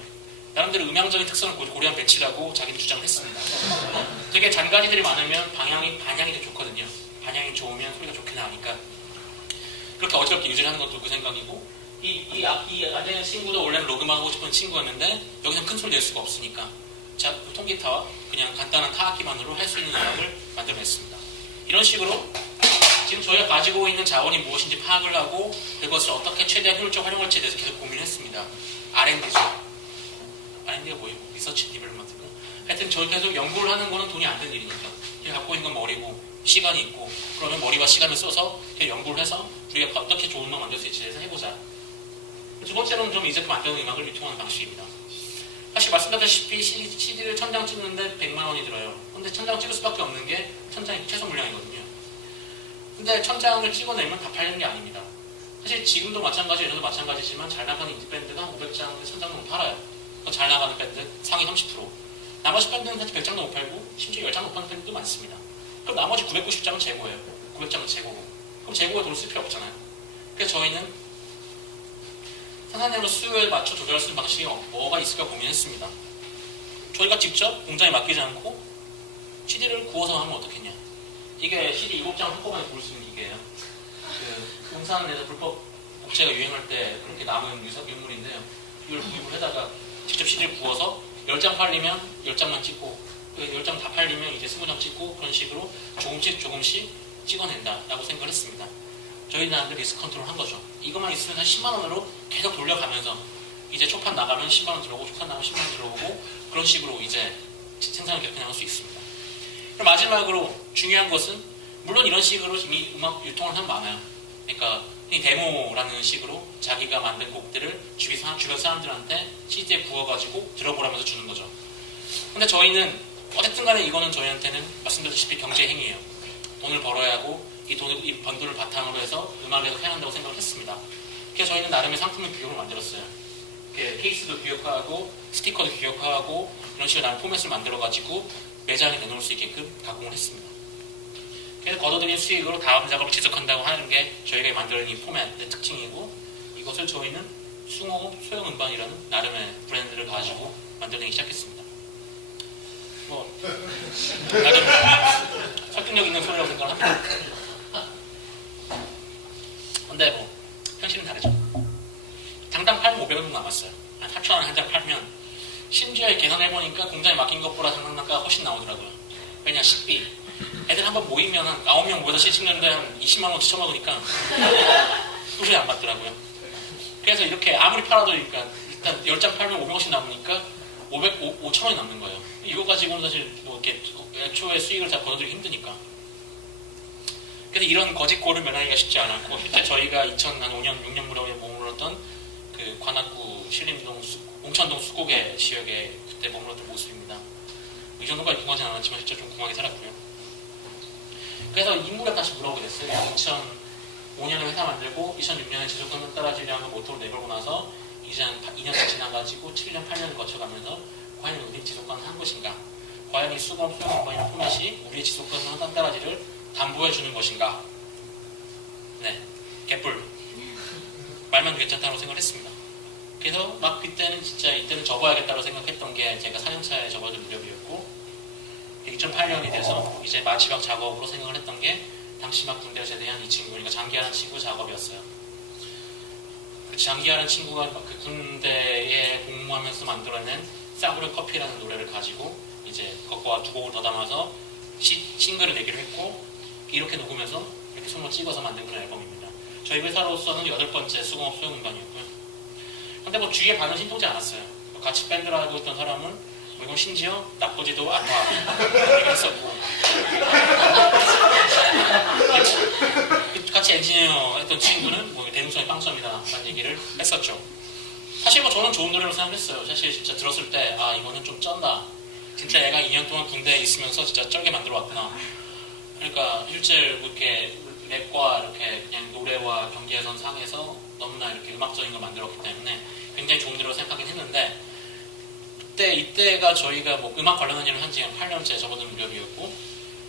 나름대로 음향적인 특성을 고려한 배치라고 자기도 주장을 했습니다. 되게 잔가지들이 많으면 반향이 되게 좋거든요. 반향이 좋으면 소리가 좋게 나니까 그렇게 어지럽게 유지를 하는 것도 그 생각이고 이 앉아있는 친구도 원래는 녹음하고 싶은 친구였는데 여기서 큰 소리 낼 수가 없으니까 통기타와 그냥 간단한 타악기만으로 할 수 있는 음악을 만들어냈습니다. 이런 식으로 지금 저희가 가지고 있는 자원이 무엇인지 파악을 하고 그것을 어떻게 최대한 효율적으로 활용할지에 대해서 계속 고민했습니다. R&D죠. R&D가 뭐예요? 리서치 디벨롭먼트인가? 하여튼 저희 계속 연구를 하는 거는 돈이 안 드는 일이니까 제가 갖고 있는 건 머리고 시간이 있고 그러면 머리와 시간을 써서 연구를 해서 우리가 어떻게 좋은 음악 만들 수 있지에 대해서 해보자. 두 번째로는 좀 이제 만드는 음악을 유통하는 방식입니다. 사실 말씀드렸다시피 CD를 1000장 찍는데 100만 원이 들어요. 근데 1000장 찍을 수밖에 없는 게 1000장이 최소 물량이거든요. 근데 1000장을 찍어내면 다 팔리는 게 아닙니다. 사실 지금도 마찬가지, 예전도 마찬가지지만 잘 나가는 인디밴드가 한 500장, 1000장 정도 팔아요. 잘 나가는 밴드 상위 30%. 나머지 밴드는 사실 100장도 못 팔고 심지어 10장 못 파는 밴드도 많습니다. 그럼 나머지 990장은 재고예요. 900장은 재고고. 그럼 재고에 돈을 쓸 필요 없잖아요. 그래서 저희는 생산량을 수요에 맞춰 조절할 수 있는 방식이 뭐가 있을까 고민했습니다. 저희가 직접 공장에 맡기지 않고 CD를 구워서 하면 어떻겠냐. 이게 CD 7장 한꺼번에 구울 수 있는 기계예요. 그 용산에서 불법 복제가 유행할 때 그렇게 남은 유물인데요. 이걸 구입을 해다가 직접 CD를 구워서 10장 팔리면 10장만 찍고 10장 다 팔리면 이제 20장 찍고 그런 식으로 조금씩 찍어낸다라고 생각을 했습니다. 저희 나름대로 리스크 컨트롤 한 거죠. 이것만 있으면 한 10만 원으로 계속 돌려가면서 이제 초판 나가면 10만 원 들어오고 초판 나가면 10만 원 들어오고 그런 식으로 이제 생산을 개편할 수 있습니다. 그럼 마지막으로 중요한 것은 물론 이런 식으로 이미 음악 유통을 하는 많아요. 그러니까 이 데모라는 식으로 자기가 만든 곡들을 주변 사람들한테 CD에 구워가지고 들어보라면서 주는 거죠. 근데 저희는 어쨌든 간에 이거는 저희한테는 말씀드렸다시피 경제 행위예요. 돈을 벌어야 하고 이 번들을 바탕으로 해서 음악을 계속 해야 한다고 생각을 했습니다. 그래서 저희는 나름의 상품의 규격을 만들었어요. 케이스도 규격화하고 스티커도 규격화하고 이런 식으로 나름 포맷을 만들어가지고 매장에 내놓을 수 있게끔 가공을 했습니다. 그래서 거둬들인 수익으로 다음 작업을 지속한다고 하는 게 저희가 만들어낸 이 포맷의 특징이고, 이것을 저희는 숭호 소형 음반이라는 나름의 브랜드를 가지고 만들어내기 시작했습니다. 뭐 나름 설득력 있는 소리라고 생각을 합니다. 근데 뭐 현실은 다르죠. 당당 팔면 500원 정도 남았어요. 한 4,000원 한 장 팔면, 심지어 계산해보니까 공장에 맡긴 것보다 장난감가가 훨씬 나오더라고요. 왜냐, 식비. 애들 한번 모이면 한 9명 모여서 시치는데 한 20만원 쳐먹으니까 도저히 안 맞더라고요. 그래서 이렇게 아무리 팔아도 일단 10장 팔면 500원씩 남으니까 5,000원이 남는 거예요. 이거 가지고는 사실 뭐 이렇게 애초에 수익을 잘 벌어들이기 힘드니까. 그래서 이런 거짓골을 면하기가 쉽지 않았고, 실제 저희가 2005년, 6년 무렵에 머물렀던 그 관악구 신림동 옹천동 수곡의 지역에 그때 머물렀던 모습입니다. 이 정도까지 궁하진 않았지만 실제 좀 궁하게 살았고요. 그래서 인물에 다시 물어보게 됐어요. 2005년에 회사 만들고 2006년에 지속가능 따라주량을 모토로 내걸고 나서 이제 한 2년째 지나가지고 7년, 8년을 거쳐가면서 과연 우리 지속가능한 것인가? 과연 이 수공, 수용 음반이나 포맷이 우리의 지속가능한 딴따라지를 담보해주는 것인가? 네, 개뿔. 말만 괜찮다고 생각을 했습니다. 그래서 막 그때는 진짜 이때는 접어야겠다고 생각했던 게 제가 4년차에 접어들 무렵이었고, 2008년이 돼서 이제 마지막 작업으로 생각을 했던 게 당시 막 군대에 제대한 이 친구, 그러니까 장기하는 친구 작업이었어요. 그 장기하는 친구가 그 군대에 복무하면서 만들어낸 싸구려 커피라는 노래를 가지고 이제 그것과 두 곡을 더 담아서 싱글을 내기로 했고, 이렇게 녹으면서 이렇게 손으로 찍어서 만든 그런 앨범입니다. 저희 회사로서는 8번째 수공업 소형 음반이었고요. 근데 뭐 주위에 반응 신통치 않았어요. 같이 밴드를 하고 있던 사람은 이건 심지어 나쁘지도 않다 얘기를 했었고, 같이 엔지니어 했던 친구는 뭐 대중성의 빵점이다 라는 얘기를 했었죠. 사실 뭐 저는 좋은 노래로 생각했어요. 사실 진짜 들었을 때 아 이거는 좀 쩐다. 진짜 얘가 2년 동안 군대에 있으면서 진짜 쩔게 만들어 왔구나. 그러니까 실제 뭐 이렇게 랩과 이렇게 그냥 노래와 경계선 상에서 너무나 이렇게 음악적인 걸 만들었기 때문에 굉장히 좋은 노래로 생각하긴 했는데, 이때가 저희가 뭐 음악 관련한 일을 한 지 한 8년째 접어든 무렵이었고,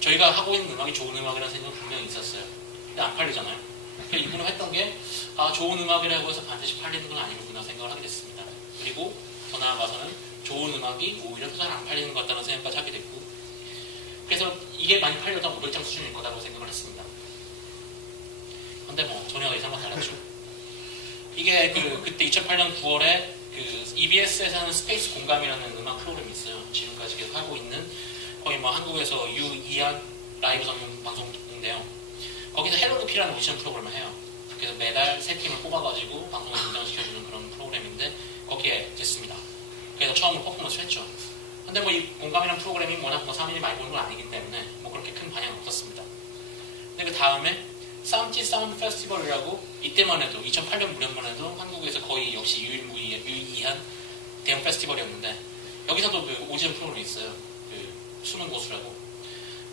저희가 하고 있는 음악이 좋은 음악이라는 생각은 분명히 있었어요. 근데 안 팔리잖아요. 그러니까 이분은 했던 게 아 좋은 음악이라고 해서 반드시 팔리는 건 아니구나 생각을 하게 됐습니다. 그리고 더 나아가서는 좋은 음악이 오히려 더 잘 안 팔리는 것 같다는 생각까지 하게 됐고, 그래서 이게 많이 팔려도 500장 수준일 거라고 생각을 했습니다. 근데 뭐 전혀 예상과 달랐죠. 이게 그때 2008년 9월에 그 EBS에서 하는 스페이스 공감이라는 음악 프로그램이 있어요. 지금까지 계속 하고 있는 거의 뭐 한국에서 유이한 라이브 전문 방송인데요. 거기서 헬로루피라는 오디션 프로그램을 해요. 그래서 매달 3팀을 뽑아가지고 방송에 등장시켜주는 그런 프로그램인데 거기에 됐습니다. 그래서 처음으로 퍼포먼스를 했죠. 근데 뭐 이 공감이라는 프로그램이 워낙 뭐 사람들이 많이 보는 건 아니기 때문에 뭐 그렇게 큰 반향은 없었습니다. 근데 그 다음에 쌈지 사운드 페스티벌이라고 이때만 해도 2008년 무렵만 해도 한국에서 거의 역시 유일무이한 대형 페스티벌이었는데, 여기서도 그 오디션 프로그램이 있어요. 그 숨은 고수라고.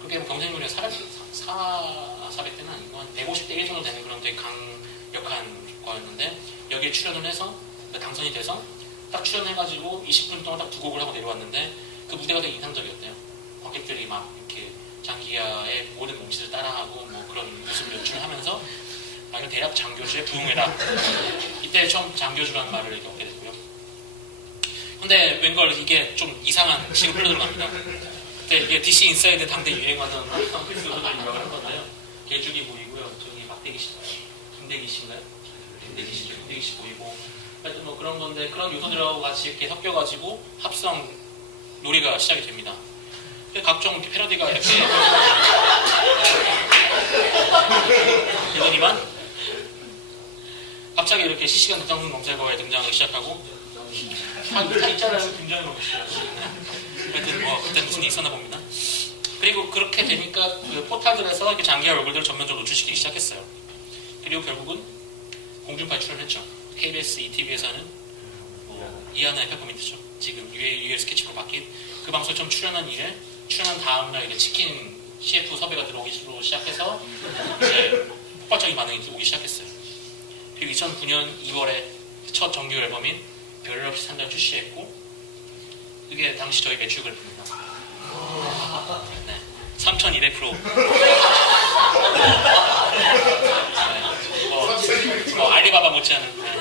그게 뭐 경쟁률이 400대는 아니고 한 150대 1 정도 되는 그런 되게 강력한 거였는데, 여기에 출연을 해서 당선이 돼서 딱 출연해가지고 20분 동안 딱 2곡을 하고 내려왔는데 그 무대가 되게 인상적이었대요. 관객들이 막 이렇게 장기하의 모든 몸짓을 따라하고 뭐 그런 모습을 연출하면서 아 이건 대략 장교주의 부흥회다. 이때 처음 장교주라는 말을 이렇게 얻게 됐고요. 근데 웬걸 이게 좀 이상한 식으로 흘러들어갑니다. 그때 이게 DC 인사이드 당대 유행하던 크리스 요소들이 유명을 한 건데요. 개죽이 보이고요. 저기 막대기 씨, 김대기 씨인가요? 김대기 씨 보이고, 하여튼 뭐 그런 건데 그런 요소들하고 같이 이렇게 섞여가지고 합성 놀이가 시작이 됩니다. 각종 패러디가 이렇게 되더니만 갑자기 이렇게 실시간 등장문 검색어에 등장하기 시작하고 있잖아요. 김정일 씨요. 하여튼 뭐 그때 무슨 일이 있었나 봅니다. 그리고 그렇게 되니까 그 포탈들에서 이렇게 장기하 얼굴들을 전면적으로 노출시키기 시작했어요. 그리고 결국은 공중파에 출연했죠. KBS, ETV에서는 뭐 이하나의 페퍼민트죠. 지금 UL 스케치로 바뀐 그 방송에 처음 출연한 다음날 이제 치킨 CF 섭외가 들어오기로 시작해서 이제 폭발적인 반응이 오기 시작했어요. 그리고 2009년 2월에 첫 정규 앨범인 별일 없이 산다를 출시했고 그게 당시 저희 매출 그래프입니다. 네, 3,200%. 뭐 알리바바 못지않은. 네.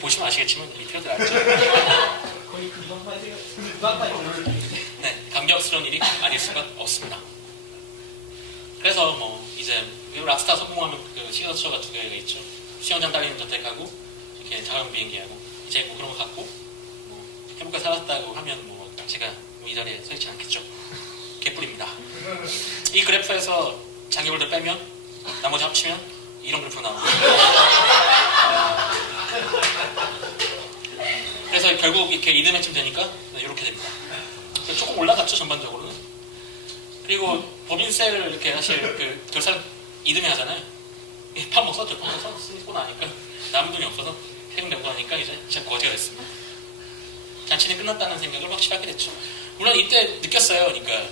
보시면 아시겠지만 밑에도 알죠. 네, 감격스러운 일이 아닐 수가 없습니다. 그래서 뭐 이제 락스타 성공하면 그 시그너처가 두 개가 있죠. 수영장 딸리는 저택하고 이렇게 자가용 비행기하고 이제 뭐 그런 거 갖고 뭐 행복하게 살았다고 하면 뭐 제가 이 자리에 서 있지 않겠죠. 개뿔입니다. 이 그래프에서 장기holder 빼면 나머지 합치면 이런 그래프가 나옵니다. 그래서 결국 이렇게 리드매칭 되니까 이렇게 됩니다. 조금 올라갔죠, 전반적으로는. 그리고 법인세를 이렇게 사실 그 결산 이듬해 하잖아요. 팝먹 썼죠. 팝먹 쓰고 나니까 남은 돈이 없어서 세금 내고 나니까 이제 진짜 거지가 됐습니다. 잔치는 끝났다는 생각을 확실하게 됐죠. 물론 이때 느꼈어요. 그러니까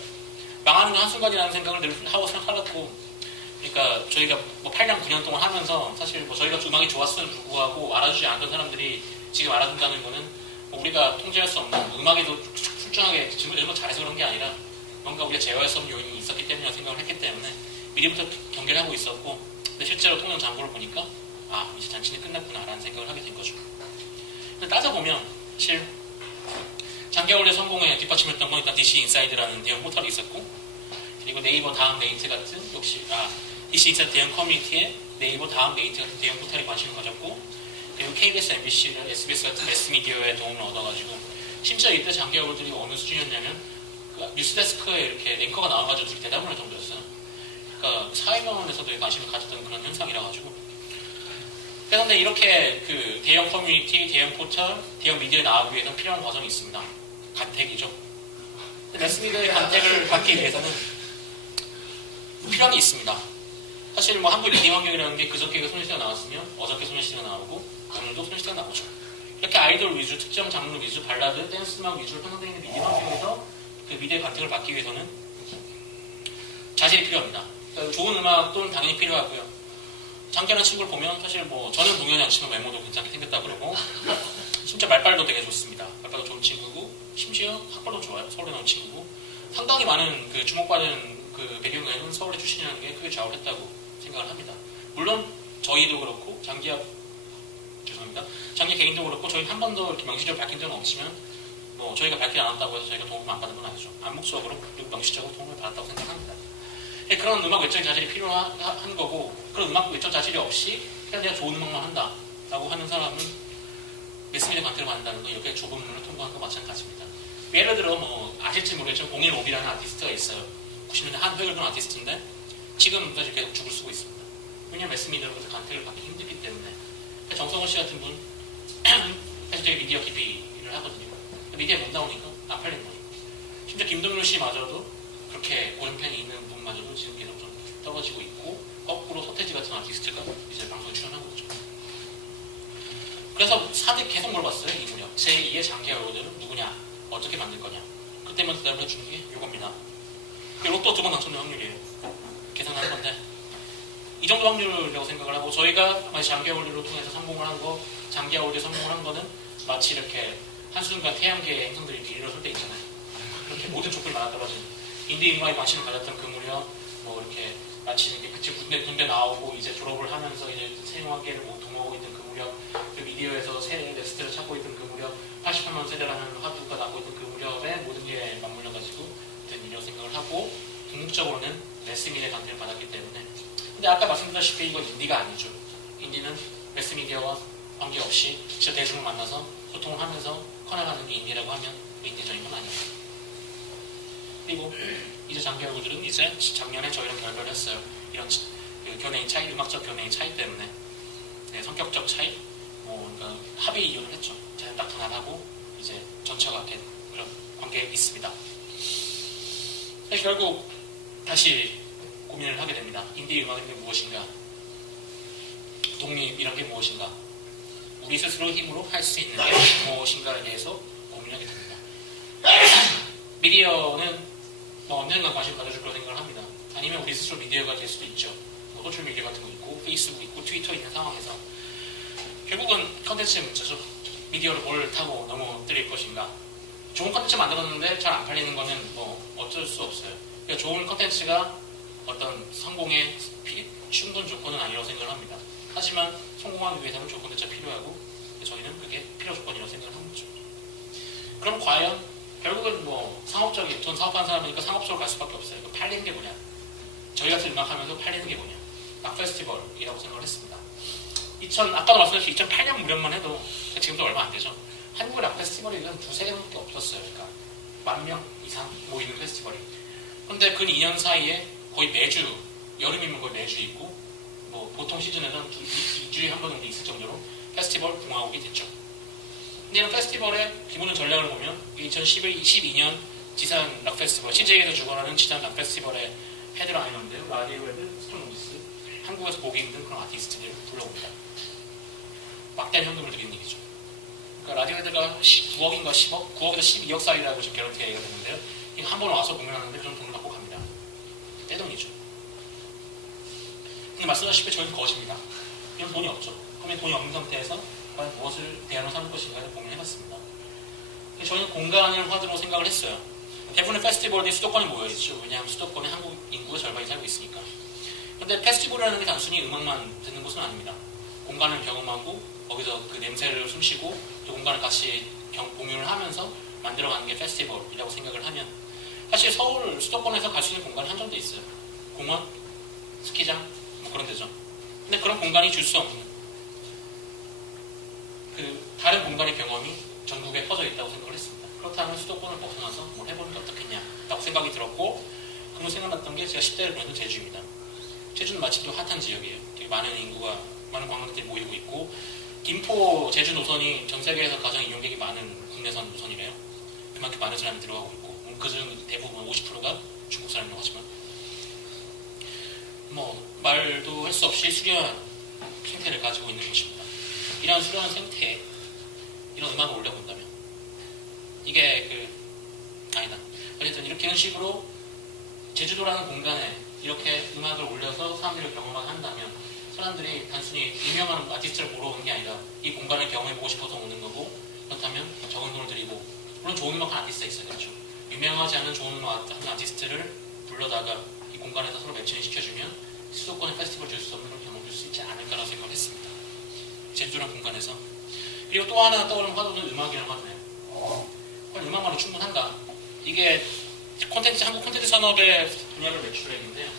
망하는 건 한순간이라는 생각을 늘 하고 살았고, 그러니까 저희가 뭐 8년, 9년 동안 하면서 사실 뭐 저희가 음악이 좋았음에도 불구하고 알아주지 않던 사람들이 지금 알아준다는 거는 뭐 우리가 통제할 수 없는 음악에도 출중하게 지금 잘해서 그런 게 아니라 뭔가 우리가 제어할 수 없는 요인이 있었기 때문이라고 생각을 했기 때문에 미리부터 경계를 하고 있었고, 근데 실제로 통영 장고를 보니까 아, 이제 잔치는 끝났구나 라는 생각을 하게 된 거죠. 근데 따져보면 사실 장기holder 성공에 뒷받침했던 건 일단 DC 인사이드라는 대형 포털이 있었고, 그리고 네이버 다음 메이트 같은 역시 DC 인사이드 대형 커뮤니티에 네이버 다음 메이트 같은 대형 포털이 관심을 가졌고, 그리고 KBS, MBC를 SBS 같은 매스미디어의 도움을 얻어가지고 심지어 이때 장기holder들이 어느 수준이었냐면 그 뉴스데스크에 이렇게 앵커가 나와가지고 둘이 대답을 할 정도였어요. 그러니까 사회면에서도 관심을 가졌던 그런 현상이라 가지고. 그런데 이렇게 그 대형 커뮤니티, 대형 포털, 대형 미디어에 나가기 위해서는 필요한 과정이 있습니다. 간택이죠. 매스미디어의 간택을 받기 위해서는 필요한 게 있습니다. 사실 뭐 한국 리딩 환경이라는 게 그저께가 소녀시대가 나왔으면 어저께 소녀시대가 나오고 오늘도 소녀시대가 나오죠. 이렇게 아이돌 위주, 특정 장르 위주, 발라드, 댄스 음악 위주로 편성되어 있는 미디어 환경에서 그 미디어의 간택을 받기 위해서는 자질이 필요합니다. 그러니까 좋은 음악도 당연히 필요하고요. 장기하는 친구를 보면 사실 뭐 저는 동현이 않지만 외모도 괜찮게 생겼다 그러고 진짜 말빨도 되게 좋습니다. 말빨도 좋은 친구고 심지어 학벌도 좋아요. 서울에 나온 친구고 상당히 많은 그 주목받은 그 배경에는 서울의 출신이라는 게 크게 좌우를 했다고 생각을 합니다. 물론 저희도 그렇고 장기 개인도 그렇고 저희는 한 번도 이렇게 명시적으로 밝힌 적은 없지만 뭐 저희가 밝히지 않았다고 해서 저희가 도움을 안 받은 건 아니죠. 암묵적으로 그리고 명시적으로 도움을 받았다고 생각합니다. 그런 음악 외적 자질이 필요한 거고, 그런 음악 외적 자질이 없이 그냥 내가 좋은 음악만 한다라고 하는 사람은 매스미디어 관태를 받는다는 건 이렇게 좁은 문을 통과한 거 마찬가지입니다. 예를 들어 뭐 아실지 모르겠지만 015B라는 아티스트가 있어요. 90년대 한 획을 본 아티스트인데 지금까지 계속 죽을 쓰고 있습니다. 왜냐하면 매스미디어로부터 관태를 받기 힘들기 때문에. 정성훈 씨 같은 분 사실 되게 미디어 기피를 하거든요. 미디어에 못 나오니까 안 팔린 거죠. 심지어 김동률 씨마저도 그렇게 고정팬이 있는 분마저도 지금 계속 좀 떨어지고 있고, 거꾸로 서태지 같은 아티스트가 이제 방송에 출연하고 있죠. 그래서 사람들이 계속 물어봤어요. 이 무렵 제2의 장기holder는 누구냐, 어떻게 만들 거냐. 그때만 대답을 해주는 게 이겁니다. 로또 2번 당첨된 확률이에요. 계산하는 건데 이 정도 확률이라고 생각을 하고, 저희가 장기holder로 통해서 성공을 한 거, 장기holder 성공을 한 거는 마치 이렇게 한순간 태양계의 행성들이 이렇게 일어설 때 있잖아요. 이렇게 모든 조건이 맞아떨어진 인디 음악에 관심을 가졌던 그 무렵, 뭐 이렇게 마치 이렇게 그치 군대 나오고 이제 졸업을 하면서 이제 생활계를 동하고 있던 그 무렵, 그 미디어에서 새 레스트를 찾고 있던 그 무렵, 88만 세대라는 화두가 나고 있던 그 무렵에 모든 게 맞물려가지고 된 일이라고 생각을 하고, 궁극적으로는 매스미디어의 관태를 받았기 때문에. 근데 아까 말씀드렸다시피 이건 인디가 아니죠. 인디는 매스미디어와 관계없이 직접 대중을 만나서 소통을 하면서 커나가는 게 인디라고 하면 인디적인 건 아니에요. 그리고 이제 장기holder들은 이제 작년에 저희랑 결별을 했어요. 이런 그 견해의 차이, 음악적 견해의 차이 때문에, 네, 성격적 차이, 뭐 그러니까 합의 이혼을 했죠. 제가 딱 분할하고 이제 전처가 된 그런 관계에 있습니다. 결국 다시 고민을 하게 됩니다. 인디 음악이 무엇인가? 독립이란 게 무엇인가? 우리 스스로 힘으로 할 수 있는 게 무엇인가에 대해서 고민하게 됩니다. 미디어는 뭐 언젠가 관심 가져줄 거라 생각을 합니다. 아니면 우리 스스로 미디어가 될 수도 있죠. 뭐 소셜 미디어 같은 거 있고 페이스북 있고 트위터 있는 상황에서 결국은 컨텐츠의 문제죠. 미디어를 뭘 타고 넘어뜨릴 것인가. 좋은 컨텐츠 만들었는데 잘 안 팔리는 거는 뭐 어쩔 수 없어요. 그러니까 좋은 컨텐츠가 어떤 성공의 충분 조건은 아니라고 생각을 합니다. 하지만 성공하기 위해서는 좋은 컨텐츠가 필요하고 저희는 그게 필요 조건이라고 생각을 합니다. 그럼 과연 결국은 뭐 상업적인, 전 사업하는 사람이니까 상업적으로 갈 수밖에 없어요. 팔리는 게 뭐냐? 저희 같은 음악하면서 팔리는 게 뭐냐? 락 페스티벌이라고 생각을 했습니다. 아까도 말씀드렸듯이 2008년 무렵만 해도 지금도 얼마 안 되죠. 한국의 락 페스티벌이 한 두세 개밖에 없었어요. 그러니까 10,000명 이상 모이는 페스티벌이. 그런데 그 2년 사이에 거의 매주, 여름이면 거의 매주 있고 뭐 보통 시즌에서는 2주에 한 번 정도 있을 정도로 페스티벌 붕화옥이 됐죠. 근데 이런 페스티벌의 기본적 전략을 보면 2012년 지산 락 페스티벌, CJ에서 주관하는 지산 락 페스티벌의 헤드라이너인데요. 라디오헤드, 스톤로지스, 한국에서 보기 힘든 그런 아티스트들을 불러옵니다. 막대한 현금을 드리는 얘기죠. 그러니까 라디오헤드가 9억인가 10억? 9억에서 12억 사이라고 지금 개런티가 얘기가 되는데요. 이거 한 번 와서 공연하는데 그런 돈을 받고 갑니다. 떼돈이죠. 근데 말씀하시피 저희는 거짓입니다. 이런 돈이 없죠. 그러면 돈이 없는 상태에서 과연 무엇을 대안으로 삼을 것인가를 고민해봤습니다. 저희는 공간을 화두로 생각을 했어요. 대부분의 페스티벌들이 수도권에 모여있죠. 왜냐하면 수도권에 한국 인구가 절반이 살고 있으니까. 근데 페스티벌이라는 게 단순히 음악만 듣는 곳은 아닙니다. 공간을 경험하고 거기서 그 냄새를 숨쉬고 그 공간을 같이 공유를 하면서 만들어가는 게 페스티벌이라고 생각을 하면 사실 서울 수도권에서 갈 수 있는 공간이 한정돼 있어요. 공원, 스키장, 뭐 그런 데죠. 근데 그런 공간이 줄 수 없는 그 다른 공간의 경험이 전국에 퍼져 있다고 생각을 했습니다. 그렇다면 수도권을 벗어나서 뭘 해보는 게 어떻겠냐라고 생각이 들었고 그런 생각났던 게 제가 10대를 보냈던 제주입니다. 제주는 마치 또 핫한 지역이에요. 되게 많은 인구가, 많은 관광객들이 모이고 있고 김포, 제주 노선이 전 세계에서 가장 이용객이 많은 국내선 노선이래요. 그만큼 많은 사람이 들어가고 있고 그중 대부분 50%가 중국 사람이라고 하지만 뭐 말도 할 수 없이 수려한 생태를 가지고 있는 곳입니다. 이런 수려한 생태에 이런 음악을 올려본다면 이게 아니다. 어쨌든 이런 식으로 제주도라는 공간에 이렇게 음악을 올려서 사람들을 경험하게 한다면 사람들이 단순히 유명한 아티스트를 보러 오는 게 아니라 이 공간을 경험해보고 싶어서 오는 거고 그렇다면 적은 돈을 들이고 물론 좋은 음악하는 아티스트가 있어야겠죠. 유명하지 않은 좋은 음악하는 아티스트를 불러다가 이 공간에서 서로 매칭을 시켜주면 수도권의 페스티벌 줄 수 없는 그런 경험을 줄 수 있지 않을까라는 생각을 했습니다. 제주도라는 공간에서. 그리고 또 하나 떠오르는 화두는 음악이라고 하네요. 음악만으로 충분한가? 이게 한국 콘텐츠 산업의 분야별 매출액인데요.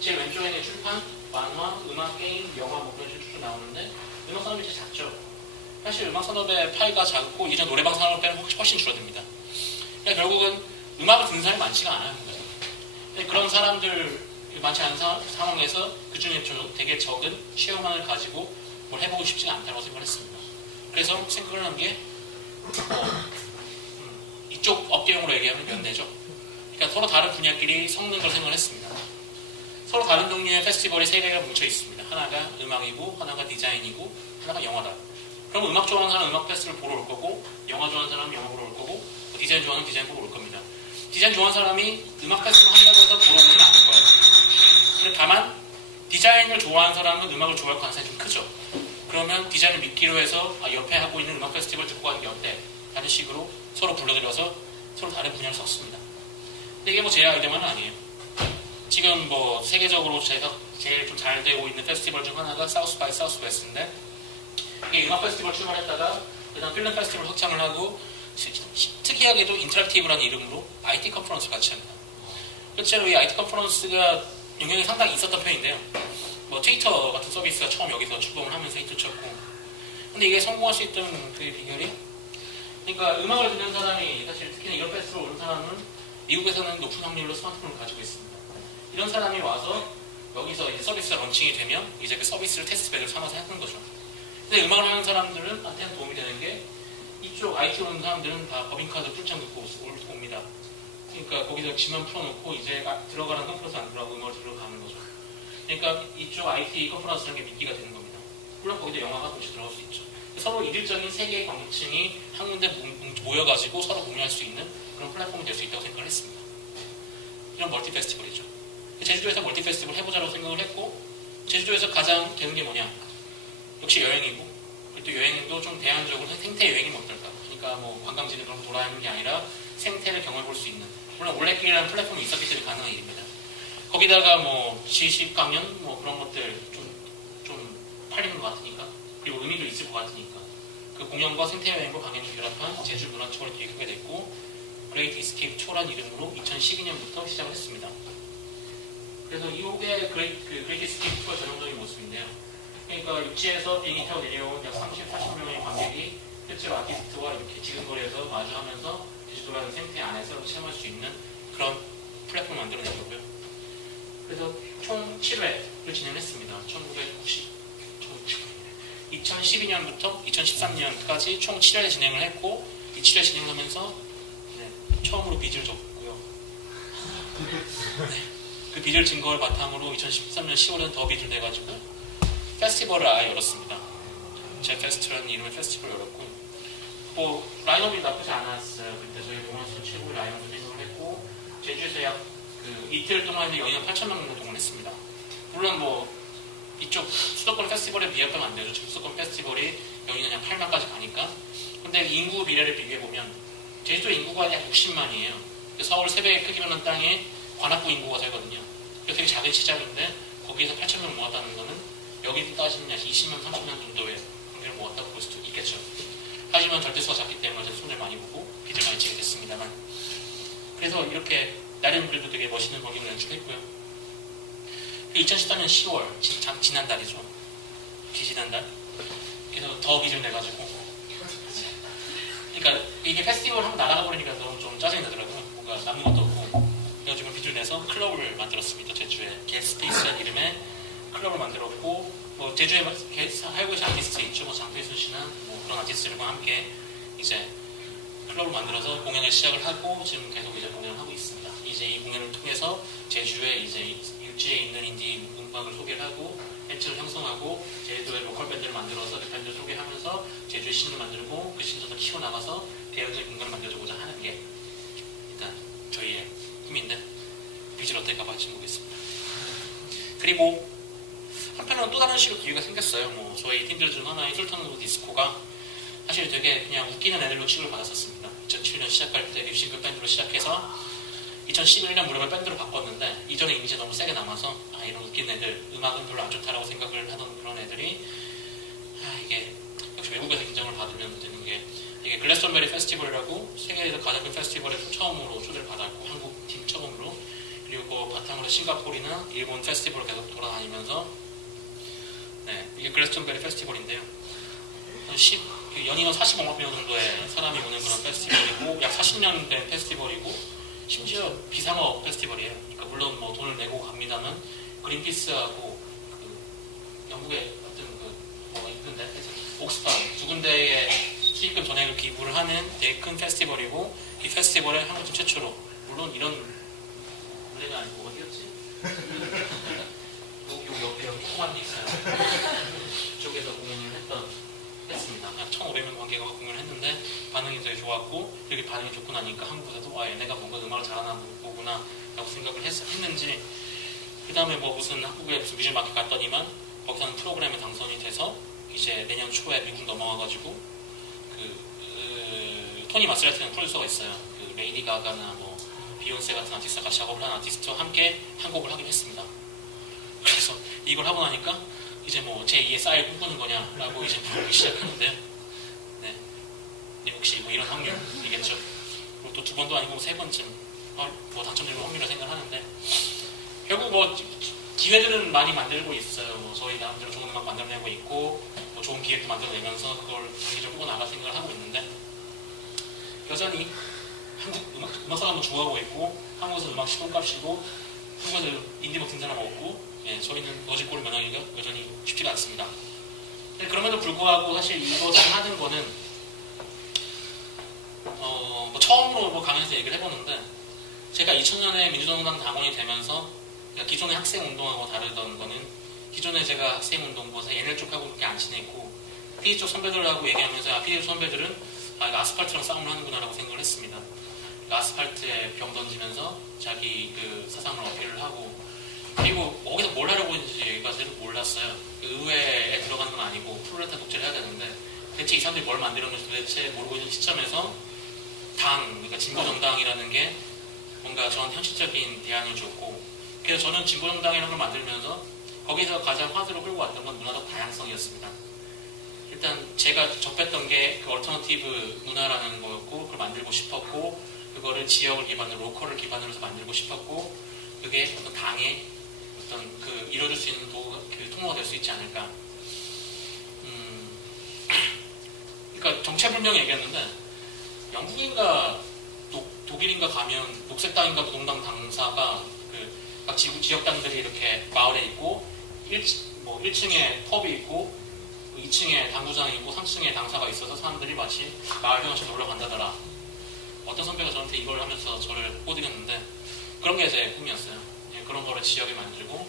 제일 왼쪽에는 출판, 만화, 음악, 게임, 영화 뭐 그런 식으로 쭉 나오는데 음악 산업이 제일 작죠. 사실 음악 산업의 파이가 작고 이전 노래방 산업을 빼면 훨씬 줄어듭니다. 그러니까 결국은 음악을 듣는 사람이 많지가 않아요. 그런 사람들 많지 않은 상황에서 그 중에 되게 적은 시험만을 가지고 뭘 해보고 싶지가 않다고 생각을 했습니다. 그래서 생각을 한 게 이쪽 업계용으로 얘기하면 연대죠. 그러니까 서로 다른 분야끼리 섞는 걸 생각을 했습니다. 서로 다른 종류의 페스티벌이 세 개가 뭉쳐 있습니다. 하나가 음악이고 하나가 디자인이고 하나가 영화다. 그럼 음악 좋아하는 사람은 음악 페스티벌 보러 올 거고 영화 좋아하는 사람은 영화 보러 올 거고 디자인 좋아하는 디자인 보러 올 겁니다. 디자인 좋아하는 사람이 음악 페스티벌 한다고 해서 보러 오지는 않을 거예요. 근데 다만 디자인을 좋아하는 사람은 음악을 좋아할 가능성이 좀 크죠. 그러면 디자인을 믿기로 해서 옆에 하고 있는 음악 페스티벌 듣고 가는 게 어때? 라는 식으로 서로 불러들여서 서로 다른 분야를 섞습니다. 근데 이게 뭐 제 아이디어만은 아니에요. 지금 뭐 세계적으로 제가 제일 좀 잘 되고 있는 페스티벌 중 하나가 사우스 바이 사우스 웨스트인데 이게 음악 페스티벌 출발했다가 그다음 필름 페스티벌 확장을 하고 특이하게도 인터랙티브라는 이름으로 IT 컨퍼런스를 같이 합니다. 실제로 이 IT 컨퍼런스가 영향이 상당히 있었던 편인데요. 뭐 트위터 같은 서비스가 처음 여기서 출범을 하면서 히트 쳤고 근데 이게 성공할 수 있던 그 비결이 그러니까 음악을 듣는 사람이 사실 특히나 이런 페스티벌 오는 사람은 미국에서는 높은 확률로 스마트폰을 가지고 있습니다. 이런 사람이 와서 여기서 이제 서비스가 론칭이 되면 이제 그 서비스를 테스트베드로 삼아서 하는 거죠. 근데 음악을 하는 사람들은 한테는 도움이 되는 게 이쪽 IT 오는 사람들은 다 법인카드 풀창 듣고 옵니다. 그러니까 거기서 지만 풀어놓고 이제 들어가는 컨퍼런스 안 들어가고 음악을 들어가는 거죠. 그러니까 이쪽 IT 컨퍼런스라는 게 미끼가 되는 겁니다. 물론 거기도 영화가 동시에 들어갈 수 있죠. 서로 이질적인 세 개의 관계층이 한 군데 모여가지고 서로 공유할 수 있는 그런 그런 플랫폼이 될 수 있다고 생각을 했습니다. 이런 멀티 페스티벌이죠. 제주도에서 멀티 페스티벌 해보자고 생각을 했고, 제주도에서 가장 되는 게 뭐냐? 역시 여행이고, 그리고 또 여행도 좀 대안적으로 생태 여행이면 어떨까? 그러니까 뭐 관광지를 그런 돌아다니는 게 아니라 생태를 경험해 볼 수 있는, 물론 올레길이라는 플랫폼이 있었기 때문에 가능한 일입니다. 거기다가 뭐 지식 강연 뭐 그런 것들 좀 팔리는 것 같으니까, 그리고 의미도 있을 것 같으니까 그 공연과 생태 여행과 강연을 결합한 제주 문화 투어를 기획하게 됐고, 그레이트 이스케이프 투어란 이름으로 2012년부터 시작을 했습니다. 그래서 이후에 그레이트 이스케이프 투어 전형적인 모습인데요. 그러니까 육지에서 비행기 타고 내려온 약 30-40명의 관객이 실제로 아티스트와 이렇게 지근거리에서 마주하면서 제주도라는 생태 안에서 체험할 수 있는 그런 플랫폼을 만들어낸 거고요. 그래서 총 7회를 진행했습니다. 2012년부터 2013년까지 총 7회 진행을 했고, 이 7회 진행하면서 처음으로 빚을 졌고요. 그 빚을 진 걸 바탕으로 2013년 10월에는 더 빚을 내가지고 페스티벌을 아예 열었습니다. 제 페스트라는 이름의 페스티벌을 열었고, 뭐 라인업이 나쁘지 않았어요. 그때 저희 동원수 최고의 라인업을 생각을 했고, 제주에서 약 이틀 동안 연인한 8,000명 정도 동원했습니다. 물론 뭐 이쪽 수도권 페스티벌에 비하면 안 되죠. 수도권 페스티벌이 연인은 약 8만까지 가니까. 근데 인구 비례를 비교해보면 제주도 인구가 약 60만이에요. 서울 3배의 크기라는 땅에 관악구 인구가 살거든요. 되게 작은 시장인데 거기에서 8,000명 모았다는 거는 여기 따지면 약 20만, 30만 정도의 관계를 모았다고 볼 수도 있겠죠. 하지만 절대수가 작기 때문에 손을 많이 보고 빚을 많이 지게 됐습니다만, 그래서 이렇게 나름 그래도 되게 멋있는 광경을 연출했고요. 2013년 10월, 지난달이죠. 지난달. 그래서 더 빚을 내가지고. 그러니까 이게 페스티벌 한번 나가다 보니까 너무 좀 짜증이 나더라고요. 뭔가 남는 것도 없고. 그래가지고 빚을 내서 클럽을 만들었습니다. 제주에. 겟스페이스라는 이름의 클럽을 만들었고, 뭐 제주에 살고 계신 아티스트 있죠. 뭐 장필순 씨나 뭐 그런 아티스트들과 함께 이제 클럽을 만들어서 공연을 시작을 하고, 지금 계속 이제 공연을 하고 있습니다. 이제 이 공연을 통해서 제주에 이제 육지에 있는 인디 음악을 소개를 하고, 팬층을 형성하고, 제주도의 로컬 밴드를 만들어서 그 밴드를 소개하면서 제주의 신을 만들고, 그 신을 더 키워나가서 대외적인 공간을 만들어주고자 하는 게 일단 저희의 꿈인데, 빚을 어떨까 봐지 모르겠습니다. 그리고 한편으로는 또 다른 식으로 기회가 생겼어요. 뭐 저희 팀들 중 하나의 술탄 오브 디스코가 사실 되게 그냥 웃기는 애들로 취급을 받았었습니다. 2007년 시작할 때 립싱크 밴드로 시작해서 2011년 무렵에 밴드로 바꿨는데, 이전에 이미지가 너무 세게 남아서 이런 웃긴 애들, 음악은 별로 안 좋다라고 생각을 하던 그런 애들이 이게 역시 외국에서 인정을 받으면 되는 게, 이게 글래스톤베리 페스티벌이라고 세계에서 가장 큰 페스티벌에 처음으로 초대를 받았고, 한국 팀 처음으로, 그리고 그 바탕으로 싱가포르나 일본 페스티벌을 계속 돌아다니면서, 이게 글래스톤베리 페스티벌인데요. 연인원 45만 명 정도의 사람이 오는 그런 페스티벌이고, 약 40년 된 페스티벌이고, 심지어 비상업 페스티벌이에요. 그러니까 물론 뭐 돈을 내고 갑니다만, 그린피스하고 영국의 어떤 뭐가 있는데, 옥스팜 두 군데의 수익금 전액을 기부를 하는 되게 큰 페스티벌이고, 이 페스티벌에 한국팀 최초로, 물론 이런 무대가 아니고 어디였지? 요 옆에 여기 통합이 있어요. 이쪽에서 공연을 했습니다. 약 1,500명 관객과 공연을 했는데 반응이 되게 좋았고, 여기 반응이 좋고 나니까 한국에서도 얘네가 뭔가 음악을 잘하나 보구나 라고 생각을 했는지, 그 다음에 뭐 무슨 한국에 무슨 뮤직 마켓 갔더니만 거기서는 프로그램에 당선이 돼서 이제 내년 초에 미국 넘어와가지고 토니 마스레트라는 프로듀서가 있어요. 레이디 가가나 뭐 비욘세 같은 아티스트가 작업을 한 아티스트와 함께 한 곡을 하기로 했습니다. 그래서 이걸 하고 나니까 이제 뭐 제2의 싸이를 꿈꾸는 거냐라고 이제 물어보기 시작하는데요. 혹시 뭐 이런 확률이겠죠. 그리고 또 2번도 아니고 3번쯤 뭐 당첨될 확률을 생각하는데, 결국 뭐 기회들은 많이 만들고 있어요. 뭐 저희 나름대로 좋은 음악 만들어내고 있고, 뭐 좋은 기획도 만들어내면서 그걸 장기적으로 꾸고 나갈 생각을 하고 있는데, 여전히 한국 음악 사람은 좋아하고 있고, 한국에서 음악 시공값이고, 한국에서 인디곡 듣는 사람 없고, 저희는 거짓골을 면하기가 여전히 쉽지가 않습니다. 근데 그럼에도 불구하고 사실 이것을 하는 거는 뭐 처음으로 뭐 강연에서 얘기를 해보는데, 제가 2000년에 민주정당 당원이 되면서 기존의 학생운동하고 다르던 거는, 기존에 제가 학생운동부에서 얘네 쪽하고 그렇게 안 친했고, PD 쪽 선배들하고 얘기하면서 PD 쪽 선배들은 이거 아스팔트랑 싸움을 하는구나 라고 생각을 했습니다. 그 아스팔트에 병 던지면서 자기 그 사상을 어필을 하고, 그리고 어디서 뭘 하려고 했는지가 사실 몰랐어요. 그 의회에 들어가는 건 아니고 프롤레타 독재를 해야 되는데 대체 이 사람들이 뭘 만들었는지 도대체 모르고 있는 시점에서 그러니까 진보정당이라는 게 뭔가 전 현실적인 대안을 줬고, 그래서 저는 진보정당이라는 걸 만들면서 거기서 가장 화두로 끌고 왔던 건 문화적 다양성이었습니다. 일단 제가 접했던 게 그 얼터너티브 문화라는 거였고, 그걸 만들고 싶었고, 그거를 지역을 기반으로, 로컬을 기반으로 해서 만들고 싶었고, 그게 어떤 당의 어떤 그 이뤄줄 수 있는 그 통로가 될 수 있지 않을까. 그러니까 정체불명히 얘기했는데, 영국인가 독일인가 가면 녹색당인가 노동당 당사가 각 지역당들이 이렇게 마을에 있고 1층에 펍이 있고 2층에 당구장이 있고 3층에 당사가 있어서 사람들이 마치 마을 회원식 놀러 간다더라. 어떤 선배가 저한테 이걸 하면서 저를 꼬드겼는데 그런 게 제 꿈이었어요. 그런 거를 지역에 만들고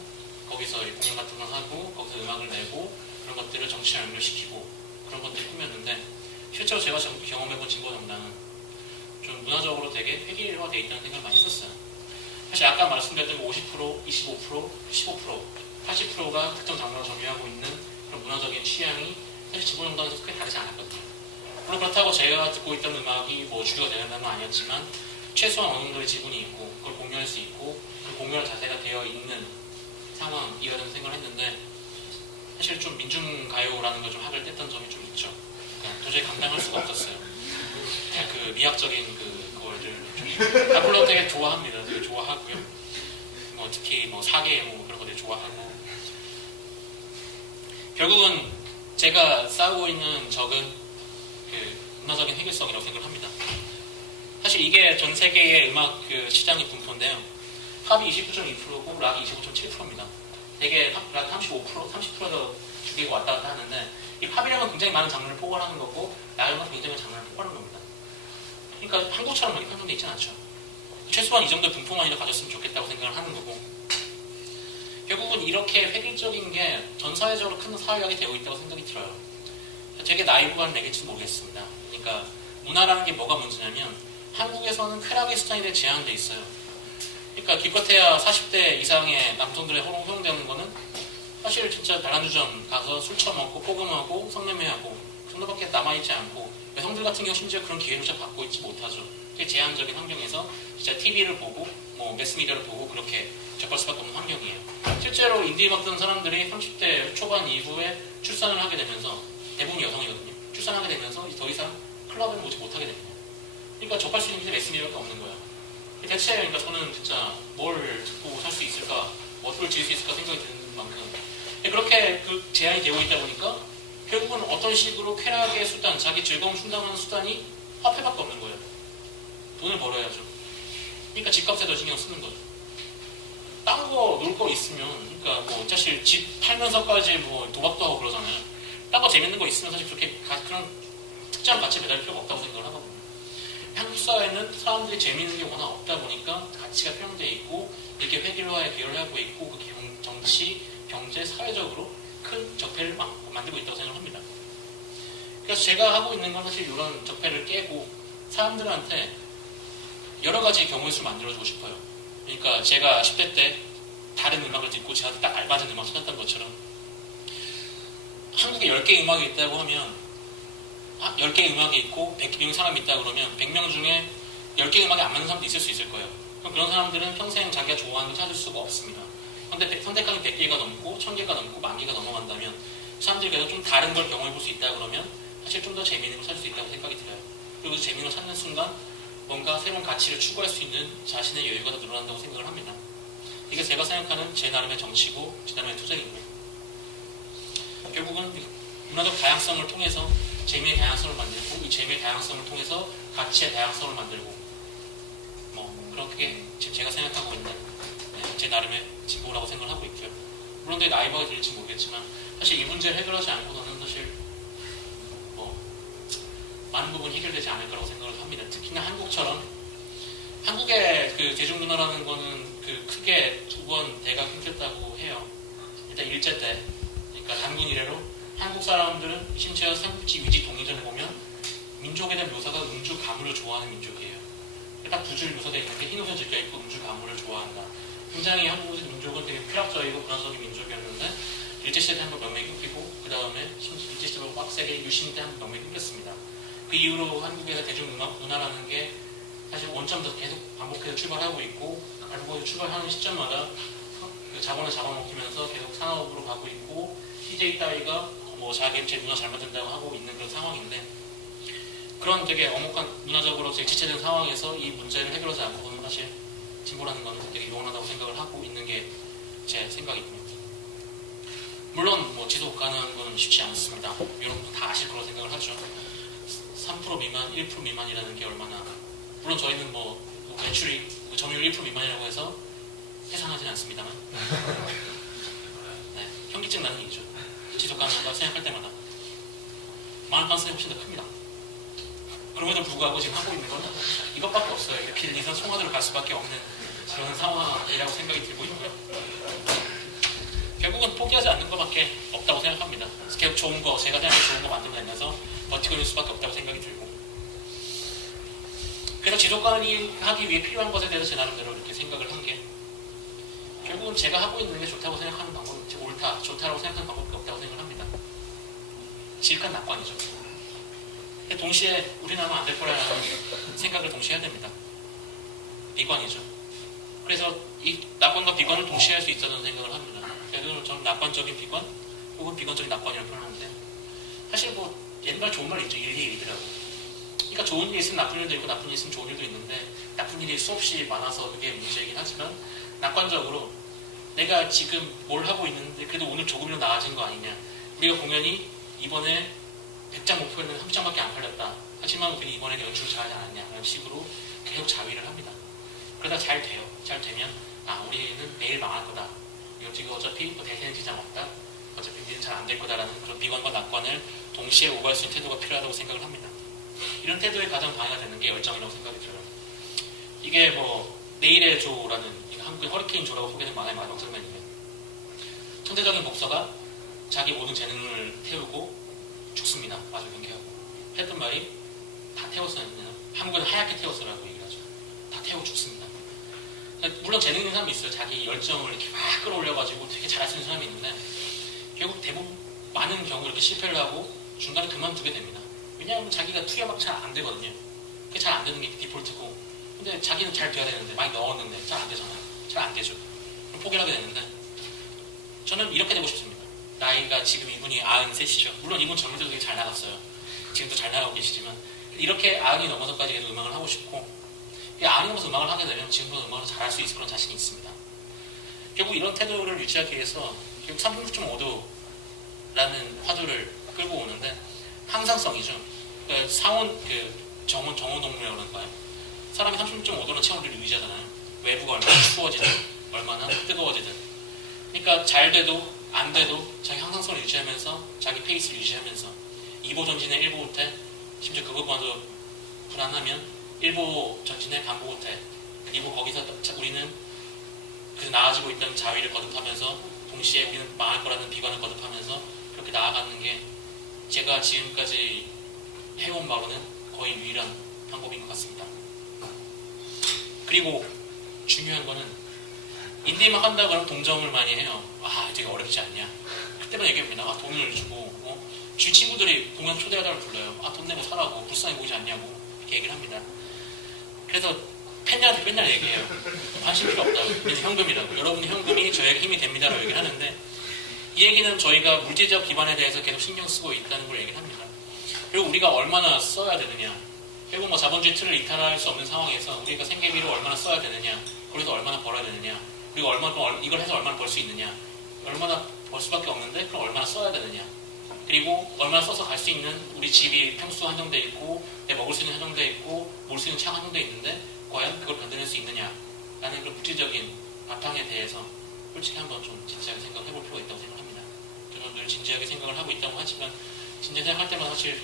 거기서 공연 같은 걸 하고 거기서 음악을 내고 그런 것들을 정치와 연결시키고 그런 것들이 꿈이었는데, 실제로 제가 경험해본 진보정당은 좀 문화적으로 되게 획일화되어 있다는 생각을 많이 했었어요. 사실 아까 말씀드렸던 50%, 25%, 15%, 80%가 특정 장르를 점유하고 있는 그런 문화적인 취향이 사실 진보정당에서 크게 다르지 않았거든요. 물론 그렇다고 제가 듣고 있던 음악이 뭐 주류가 되는 건 아니었지만 최소한 어느 정도의 지분이 있고 그걸 공유할 수 있고 그 공유할 자세가 되어 있는 상황이라는 생각을 했는데, 사실 좀 민중가요라는 걸 좀 학을 뗐던 점이 좀 있죠. 그러니까 도저히 감당할 수가 없었어요. 그 미학적인 그거를 물론 되게 좋아합니다. 되게 좋아하고요. 뭐 특히 뭐 사계 뭐 그런 거 되게 좋아하고, 결국은 제가 싸우고 있는 적은 그 문화적인 해결성이라고 생각을 합니다. 사실 이게 전 세계의 음악 그 시장의 분포인데요. 팝이 29.2%고 락이 25.7%입니다. 되게 락 35%, 30%도 주기가 왔다 갔다 하는데, 이 팝이라는 건 굉장히 많은 장르를 포괄하는 거고 락은 굉장히 많은 장르를 포괄하는 겁니다. 그러니까 한국처럼 많이 편성되어 있지는 않죠. 최소한 이 정도의 분포만이라도 가졌으면 좋겠다고 생각을 하는 거고, 결국은 이렇게 획일적인 게 전 사회적으로 큰 사회학이 되고 있다고 생각이 들어요. 되게 나이브한 얘기일지도 모르겠습니다. 그러니까 문화라는 게 뭐가 문제냐면 한국에서는 쾌락의 수단이 되게 제한되어 있어요. 그러니까 기껏해야 40대 이상의 남성들의 허용되는 거는 사실 진짜 다란주점 가서 술 처먹고 포금하고 성매매하고 그 정도밖에 남아있지 않고, 여성들 같은 경우 심지어 그런 기회조차 받고 있지 못하죠. 되게 제한적인 환경에서 진짜 TV를 보고 뭐 매스미디어를 보고 그렇게 접할 수밖에 없는 환경이에요. 실제로 인디 음악 듣는 사람들이 30대 초반 이후에 출산을 하게 되면서, 대부분이 여성이거든요. 출산하게 되면서 더 이상 클럽을 오지 못하게 됩니다. 그러니까 접할 수 있는 게 매스미디어밖에 없는 거예요. 대체 그러니까 저는 진짜 뭘 듣고 살 수 있을까, 어떻게 지을 수 있을까 생각이 드는 만큼 그렇게 그 제한이 되고 있다 보니까 결국은 어떤 식으로 쾌락의 수단, 자기 즐거움 충당하는 수단이 화폐밖에 없는 거예요. 돈을 벌어야죠. 그러니까 집값에 더 신경 쓰는 거죠. 딴 거, 놀 거 있으면, 그러니까 뭐 사실 집 팔면서까지 뭐 도박도 하고 그러잖아요. 딴 거 재밌는 거 있으면 사실 그렇게 그런 특정 가치에 매달릴 필요가 없다고 생각을 하거든요. 한국 사회는 사람들이 재밌는 게 워낙 없다 보니까 가치가 표현되어 있고 이렇게 획일화에 계열하고 있고 그 정치, 경제, 사회적으로 큰 적폐를 만들고 있다고 생각을 합니다. 그래서 제가 하고 있는 건 사실 이런 적폐를 깨고 사람들한테 여러 가지 경우의 수를 만들어주고 싶어요. 그러니까 제가 10대 때 다른 음악을 듣고 저한테 딱 알맞은 음악 찾았던 것처럼 한국에 10개의 음악이 있다고 하면 10개의 음악이 있고 100명 사람이 있다 그러면 100명 중에 10개의 음악이 안 맞는 사람도 있을 수 있을 거예요. 그럼 그런 사람들은 평생 자기가 좋아하는 걸 찾을 수가 없습니다. 그런데 선택하기 100개가 넘고 1000개가 넘고 10,000개가 넘어간다면 사람들이 계속 좀 다른 걸 경험해 볼 수 있다 그러면 사실 좀 더 재미있는 걸 찾을 수 있다고 생각이 들어요. 그리고 재미있는 걸 찾는 순간 뭔가 새로운 가치를 추구할 수 있는 자신의 여유가 더 늘어난다고 생각을 합니다. 이게 제가 생각하는 제 나름의 정치고 제 나름의 투쟁이고요. 결국은 문화적 다양성을 통해서 재미의 다양성을 만들고 이 재미의 다양성을 통해서 가치의 다양성을 만들고 뭐 그렇게 제가 생각하고 있는 제 나름의 진보라고 생각을 하고 있고요. 물론 되게 나이버가 들릴지 모르겠지만 사실 이 문제를 해결하지 않고서는 사실 뭐 많은 부분이 해결되지 않을 거라고 생각을 합니다. 특히나 한국처럼 한국의 그 대중문화라는 거는 그 크게 2번 대가 끊겼다고 해요. 일단 일제 때, 그러니까 단군 이래로 한국 사람들은 심지어 삼국지 위지 동의전에 보면 민족에 대한 묘사가 음주 가물을 좋아하는 민족이에요. 딱 두 줄 묘사되어 있는 게 흰 옷을 즐겨 입고 음주 가물을 좋아한다. 굉장히 한국 민족은 되게 쾌락적이고 불안적인 민족이었는데 일제시대 때 한번 명맥이 끊기고 그 다음에 일제시대로 빡세게 유신 때 한번 명맥이 끊겼습니다. 그 이후로 한국에서 대중문화라는 게 사실 원점부터 계속 반복해서 출발하고 있고 결국 출발하는 시점마다 그 자본을 잡아먹히면서 계속 산업으로 가고 있고 CJ 따위가 뭐 자기 제 문화 잘 만든다고 하고 있는 그런 상황인데 그런 되게 엄혹한 문화적으로 되게 지체된 상황에서 이 문제를 해결하지 않고는 사실 진보라는 건 되게 요원하다고 생각을 하고 있는 게 제 생각입니다. 물론 뭐 지속 가능한 건 쉽지 않습니다. 여러분 다 아실 거라고 생각을 하죠. 3% 미만, 1% 미만이라는 게 얼마나 물론 저희는 뭐 매출이 점유율 1% 미만이라고 해서 해산하지는 않습니다만 네, 현기증 나는 얘기죠. 지속 가능하다고 생각할 때마다 망할 가능성이 훨씬 더 큽니다. 그럼에도 불구하고 지금 하고 있는 건 이것밖에 없어요. 이렇게 길리선 송화대로 갈 수밖에 없는 그런 상황이라고 생각이 들고 있고요. 결국은 포기하지 않는 것밖에 없다고 생각합니다. 계속 좋은 거, 제가 생각해 좋은 거 만들어내면서 버티고 있는 수밖에 없다고 생각이 들고 그래서 지속가능하기 위해 필요한 것에 대해서 제 나름대로 이렇게 생각을 한 게 결국은 제가 하고 있는 게 좋다고 생각하는 방법, 옳다, 좋다라고 생각하는 방법이 없다고 생각을 합니다. 지극한 낙관이죠. 동시에 우리나라는 안 될 거라는 생각을 동시에 해야 됩니다. 비관이죠. 그래서 이 낙관과 비관을 동시에 할 수 있다는 생각을 합니다. 그래서 저는 낙관적인 비관 혹은 비관적인 낙관이라고 표현하는데 사실 뭐 옛날 좋은 말 있죠. 일희일이더라고. 그러니까 좋은 일이 있으면 나쁜 일도 있고 나쁜 일이 있으면 좋은 일도 있는데 나쁜 일이 수없이 많아서 그게 문제이긴 하지만 낙관적으로 내가 지금 뭘 하고 있는데 그래도 오늘 조금이라도 나아진 거 아니냐. 우리가 공연이 이번에 100장 목표에는 30장밖에 안 팔렸다. 하지만 우리는 이번에 연출을 잘하지 않았냐 라는 식으로 계속 자위를 합니다. 그러다 잘 돼요. 잘 되면 우리는 내일 망할 거다. 이거 어차피 뭐 대세는 지장 없다. 어차피 우리는 잘 안 될 거다라는 그런 비관과 낙관을 동시에 오갈 수 있는 태도가 필요하다고 생각을 합니다. 이런 태도에 가장 방해가 되는 게 열정이라고 생각이 들어요. 이게 뭐 내일의 조라는 한국의 허리케인 조라고 소개된 만화의 마지막 장면이에요. 천재적인 복서가 자기 모든 재능을 태우고 죽습니다. 마지막 경기하고 했던 말이 다 태웠어요. 한국은 하얗게 태웠어라고 얘기를 하죠. 다 태우고 죽습니다. 물론 재능 있는 사람이 있어요. 자기 열정을 이렇게 막 끌어올려가지고 되게 잘할 수 있는 사람이 있는데 결국 대부분 많은 경우 이렇게 실패를 하고 중간에 그만두게 됩니다. 왜냐하면 자기가 투여가 잘 안 되거든요. 그게 잘 안 되는 게 디폴트고 근데 자기는 잘 돼야 되는데 많이 넣었는데 잘 안 되잖아요. 잘 안 되죠. 그럼 포기를 하게 되는데 저는 이렇게 되고 싶습니다. 나이가 지금 이분이 93이죠. 물론 이분 젊을 때도 되게 잘 나갔어요. 지금도 잘 나가고 계시지만 이렇게 90이 넘어서까지 계속 음악을 하고 싶고 90이 넘어서 음악을 하게 되면 지금보다 음악을 잘할 수 있을 그런 자신이 있습니다. 결국 이런 태도를 유지하기 위해서 결국 36.5도라는 화두를 끌고 오는데 항상성이죠. 그러니까 상온 정온동물이라고 그럴까요? 사람이 36.5도는 체온을 유지하잖아요. 외부가 얼마나 추워지든 얼마나 뜨거워지든 그러니까 잘 돼도 안 돼도 자기 항상성을 유지하면서 자기 페이스를 유지하면서 2보 전진에 1보 후퇴 심지어 그것만도 불안하면 1보 전진에 간보 후퇴 그리고 거기서 우리는 그 나아지고 있던 자위를 거듭하면서 동시에 우리는 망할 거라는 비관을 거듭하면서 그렇게 나아가는 게 제가 지금까지 해온 바로는 거의 유일한 방법인 것 같습니다. 그리고 중요한 거는 인디만 한다 그러면 동정을 많이 해요. 되게 어렵지 않냐. 그때만 얘기합니다. 돈을 주고 주 친구들이 공연 초대하다를 불러요. 돈 내고 사라고 불쌍히 보이지 않냐고 이렇게 얘기를 합니다. 그래서 팬들한테 맨날 얘기해요. 관심 필요 없다고. 현금이라고. 여러분의 현금이 저에게 힘이 됩니다라고 얘기를 하는데 이 얘기는 저희가 물질적 기반에 대해서 계속 신경 쓰고 있다는 걸 얘기를 합니다. 그리고 우리가 얼마나 써야 되느냐. 결국 뭐 자본주의 틀을 이탈할 수 없는 상황에서 우리가 생계비로 얼마나 써야 되느냐. 거기서 얼마나 벌어야 되느냐. 그리고 이걸 해서 얼마나 벌 수 있느냐. 얼마나 벌 수밖에 없는데 그럼 얼마나 써야 되느냐. 그리고 얼마나 써서 갈 수 있는 우리 집이 평수 한정돼 있고 내 먹을 수 있는 한정돼 있고 몰 수 있는 창 한정돼 있는데 과연 그걸 견뎌낼 수 있느냐라는 그런 물질적인 바탕에 대해서 솔직히 한번 좀 진지하게 생각해 볼 필요가 있다고 생각합니다. 저는 늘 진지하게 생각을 하고 있다고 하지만 진지하게 생각할 때마다 사실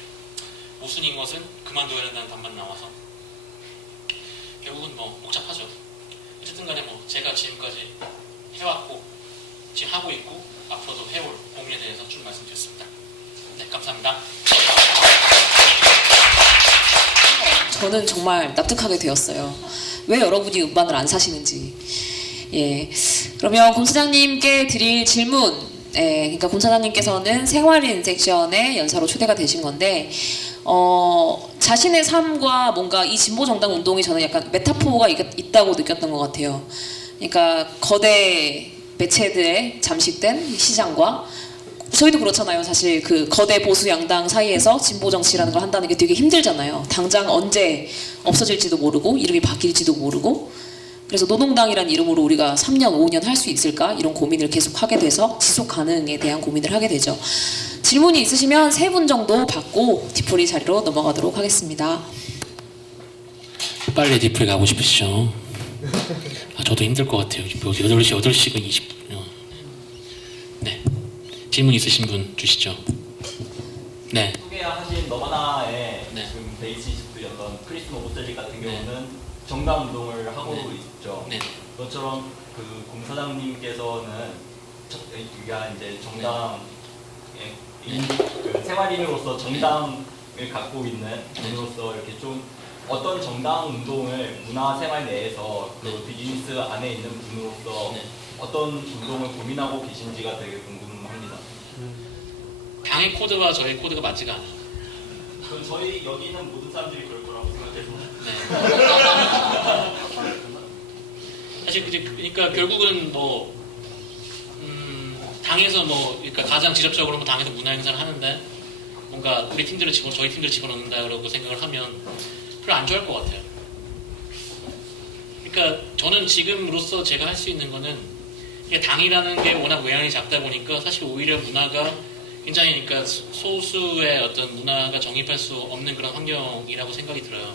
모순인 것은 그만둬야 된다는 답만 나와서 결국은 뭐 복잡하죠. 어쨌든 간에 뭐 제가 지금까지 해왔고 지금 하고 있고 앞으로도 해올 공연에 대해서 쭉 말씀드렸습니다. 네, 감사합니다. 저는 정말 납득하게 되었어요. 왜 여러분이 음반을 안 사시는지. 예. 그러면 곰 사장님께 드릴 질문. 예, 그러니까 곰 사장님께서는 생활인 섹션의 연사로 초대가 되신 건데, 자신의 삶과 뭔가 이 진보 정당 운동이 저는 약간 메타포가 있다고 느꼈던 것 같아요. 그러니까 거대 매체들의 잠식된 시장과 저희도 그렇잖아요. 사실 그 거대 보수 양당 사이에서 진보 정치라는 걸 한다는 게 되게 힘들잖아요. 당장 언제 없어질지도 모르고 이름이 바뀔지도 모르고. 그래서 노동당이라는 이름으로 우리가 3년, 5년 할 수 있을까? 이런 고민을 계속 하게 돼서 지속 가능에 대한 고민을 하게 되죠. 질문이 있으시면 3분 정도 받고 디프리 자리로 넘어가도록 하겠습니다. 빨리 디프리 가고 싶으시죠? 저도 힘들 것 같아요. 8시가 20분. 네. 질문 있으신 분 주시죠. 네. 소개하신 너바나의 네. 지금 베이시스트였던 크리스 노보셀리 같은 경우는 정당 운동을 하고 네. 있죠. 네. 그것처럼 그 공사장님께서는 우리가 이제 정당 그 생활인으로서 정당을 갖고 있는 분으로서 이렇게 좀 어떤 정당 운동을 문화 생활 내에서 그 비즈니스 안에 있는 분으로서 어떤 운동을 고민하고 계신지가 되게 궁금합니다. 당의 코드와 저의 코드가 맞지가 않아요. 저희 여기 있는 모든 사람들이 그럴 거라고 생각해서. 사실 그러니까 결국은 뭐 당에서 뭐 그러니까 가장 직접적으로 뭐 당에서 문화 행사를 하는데 뭔가 우리 팀들을 저희 팀들을 집어넣는다 그러고 생각을 하면 별로 안 좋아할 것 같아요. 그러니까 저는 지금으로서 제가 할 수 있는 거는 이게 당이라는 게 워낙 외향이 작다 보니까 사실 오히려 문화가 굉장히 그러니까 소수의 어떤 문화가 정립할 수 없는 그런 환경이라고 생각이 들어요.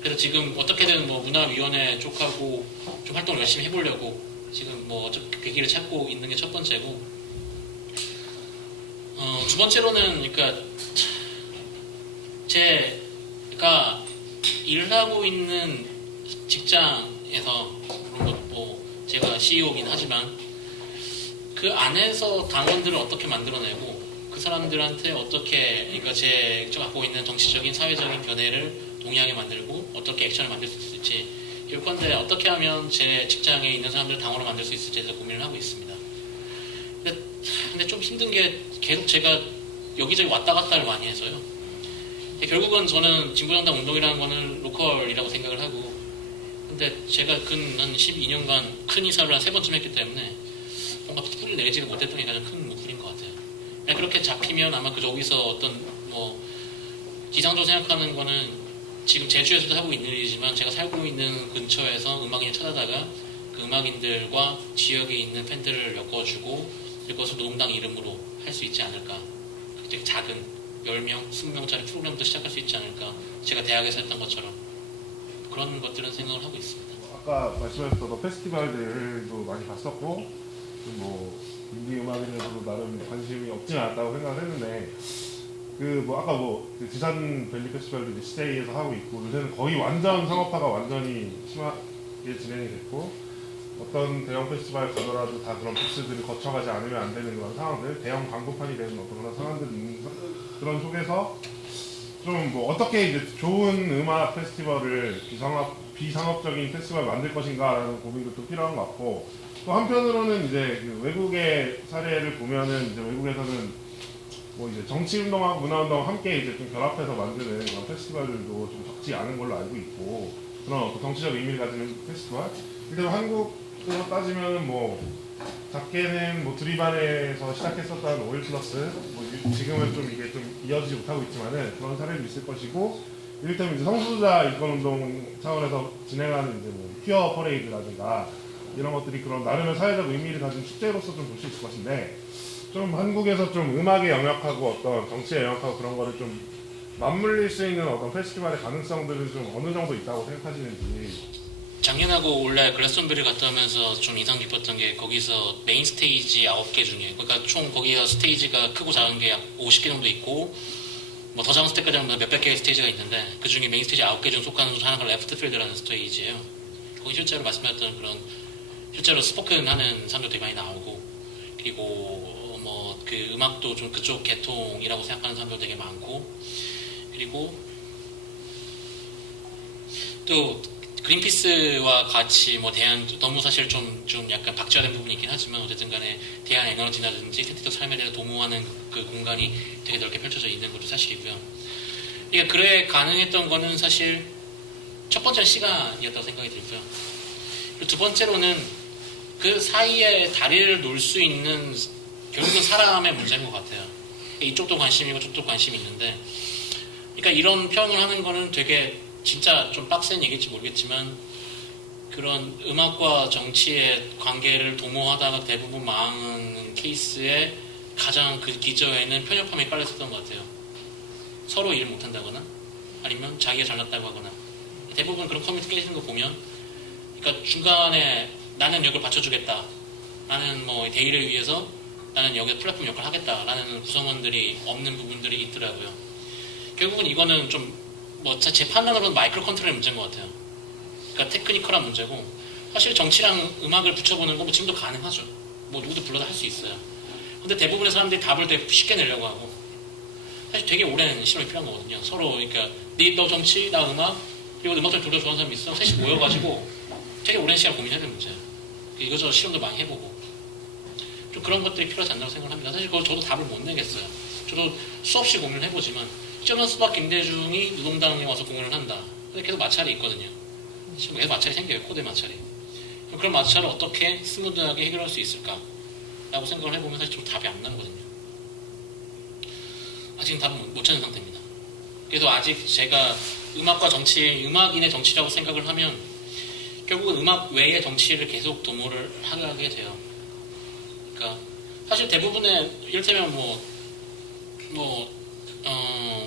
그래서 지금 어떻게든 뭐 문화위원회 쪽하고 좀 활동을 열심히 해보려고 지금 뭐 계기를 찾고 있는 게 첫 번째고, 두 번째로는 그러니까 제가 일을 하고 있는 직장에서 물론 뭐 제가 CEO이긴 하지만 그 안에서 당원들을 어떻게 만들어내고 그 사람들한테 어떻게 그러니까 제가 갖고 있는 정치적인 사회적인 변화를 동의하게 만들고 어떻게 액션을 만들 수 있을지, 그런데 어떻게 하면 제 직장에 있는 사람들을 당원으로 만들 수 있을지에 대해서 고민을 하고 있습니다. 근데 좀 힘든 게 계속 제가 여기저기 왔다 갔다를 많이 해서요. 결국은 저는 진보정당 운동이라는 거는 로컬이라고 생각을 하고, 근데 제가 한 12년간 큰 이사를 한 3번쯤 했기 때문에 뭔가 뿌리를 내리지가 못했던 게 가장 큰 무풀인 것 같아요. 그렇게 잡히면 아마 저기서 어떤 뭐 기상적으로 생각하는 거는 지금 제주에서도 하고 있는 일이지만 제가 살고 있는 근처에서 음악인을 찾아다가 그 음악인들과 지역에 있는 팬들을 엮어주고 그것을 노동당 이름으로 할 수 있지 않을까. 되게 작은 10명, 20명짜리 프로그램도 시작할 수 있지 않을까. 제가 대학에서 했던 것처럼 그런 것들은 생각을 하고 있습니다. 아까 말씀하셨던 페스티벌들도 많이 봤었고 뭐 인디 음악인에서도 나름 관심이 없진 않았다고 생각을 했는데 그 뭐 아까 그 지산 밸리 페스티벌도 이제 CJ에서 하고 있고 요새는 거의 완전 상업화가 완전히 심하게 진행이 됐고 어떤 대형 페스티벌 가더라도 다 그런 부스들을 거쳐가지 않으면 안 되는 그런 상황들, 대형 광고판이 되는 어떤 그런 상황들이 있는 그런 속에서 좀 뭐 어떻게 이제 좋은 음악 페스티벌을 비상업적인 페스티벌을 만들 것인가라는 고민도 또 필요한 것 같고, 또 한편으로는 이제 그 외국의 사례를 보면은 이제 외국에서는 뭐 이제 정치운동하고 문화운동 함께 이제 좀 결합해서 만드는 그런 페스티벌들도 좀 적지 않은 걸로 알고 있고, 그런 어떤 정치적 의미를 가지는 페스티벌. 일단 한국으로 따지면은 뭐 작게는 뭐 두리반에서 시작했었던 오일 플러스, 뭐 지금은 좀 이게 좀 이어지지 못하고 있지만은 그런 사례도 있을 것이고, 이를테면 이제 성소수자 인권운동 차원에서 진행하는 이제 뭐 퀴어 퍼레이드라든가 이런 것들이 그런 나름의 사회적 의미를 가진 축제로서 좀 볼 수 있을 것인데, 좀 한국에서 좀 음악의 영역하고 어떤 정치의 영역하고 그런 거를 좀 맞물릴 수 있는 어떤 페스티벌의 가능성들은 좀 어느 정도 있다고 생각하시는지. 작년하고 올해 글래스톤베리 갔다 오면서 좀 인상 깊었던 게 거기서 메인 스테이지 9개 중에, 그러니까 총 거기가 스테이지가 크고 작은 게 약 50개 정도 있고 뭐 더 작은 스테이지까지 하면 몇백 개의 스테이지가 있는데 그 중에 메인 스테이지 9개 중 속하는 하나가 레프트 필드라는 스테이지예요. 거기 실제로 말씀하셨던 그런 실제로 스포큰 하는 사람도 되게 많이 나오고, 그리고 뭐 그 음악도 좀 그쪽 계통이라고 생각하는 사람도 되게 많고, 그리고 또 그린피스와 같이 뭐 대한 너무 사실 좀 약간 박제화된 부분이 있긴 하지만 어쨌든 간에 대한 에너지라든지 생태적 삶에 대해서 도모하는 그 공간이 되게 넓게 펼쳐져 있는 것도 사실이고요. 그러니까 그래 가능했던 거는 사실 첫 번째는 시간이었다고 생각이 들고요. 그리고 두 번째로는 그 사이에 다리를 놓을 수 있는 결국은 사람의 문제인 것 같아요. 이쪽도 관심이고 저쪽도 관심이 있는데 그러니까 이런 표현을 하는 거는 되게 진짜 좀 빡센 얘기일지 모르겠지만 그런 음악과 정치의 관계를 도모하다가 대부분 망하는 케이스의 가장 그 기저에는 편협함이 깔려 있었던 것 같아요. 서로 일을 못한다거나 아니면 자기가 잘났다고 하거나 대부분 그런 커뮤니티 깨지는 거 보면 그러니까 중간에 나는 여기를 받쳐주겠다 나는 뭐 대의를 위해서 나는 여기 플랫폼 역할을 하겠다라는 구성원들이 없는 부분들이 있더라고요. 결국은 이거는 좀 뭐 제 판단으로는 마이크로 컨트롤의 문제인 것 같아요. 그러니까 테크니컬한 문제고 사실 정치랑 음악을 붙여보는 거 뭐 지금도 가능하죠. 뭐 누구도 불러도 할 수 있어요. 근데 대부분의 사람들이 답을 되게 쉽게 내려고 하고 사실 되게 오랜 시간이 필요한 거거든요. 서로 그러니까 너 정치, 나 음악 그리고 음악을 둘 다 좋아하는 사람이 있어. 셋이 모여가지고 되게 오랜 시간 고민해야 되는 문제예요. 이거저거 실험도 많이 해보고 좀 그런 것들이 필요하지 않다고 생각을 합니다. 사실 그거 저도 답을 못 내겠어요. 저도 수없이 고민을 해보지만 시전원수박 김대중이 노동당에 와서 공연을 한다. 근데 계속 마찰이 있거든요. 지금 계속 마찰이 생겨요. 코드 마찰이. 그런 마찰을 어떻게 스무드하게 해결할 수 있을까? 라고 생각을 해보면 사실 좀 답이 안 나거든요. 아직은 답은 못 찾는 상태입니다. 그래서 아직 제가 음악과 정치, 음악인의 정치라고 생각을 하면 결국은 음악 외의 정치를 계속 도모를 하게 돼요. 그러니까 사실 대부분의 이를테면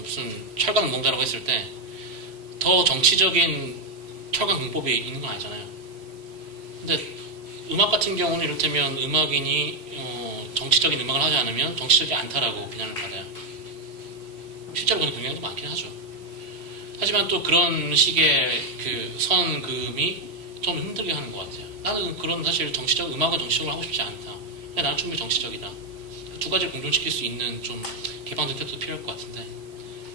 무슨 철강 운동자라고 했을 때 더 정치적인 철강 공법이 있는 건 아니잖아요. 근데 음악 같은 경우는 이를테면 음악인이 정치적인 음악을 하지 않으면 정치적이지 않다라고 비난을 받아요. 실제로 그런 경향도 많긴 하죠. 하지만 또 그런 식의 그 선금이 좀 힘들게 하는 것 같아요. 나는 그런 사실 정치적 음악을 정치적으로 하고 싶지 않다. 근데 나는 충분히 정치적이다. 두 가지를 공존시킬 수 있는 좀 개방된 태도도 필요할 것 같은데,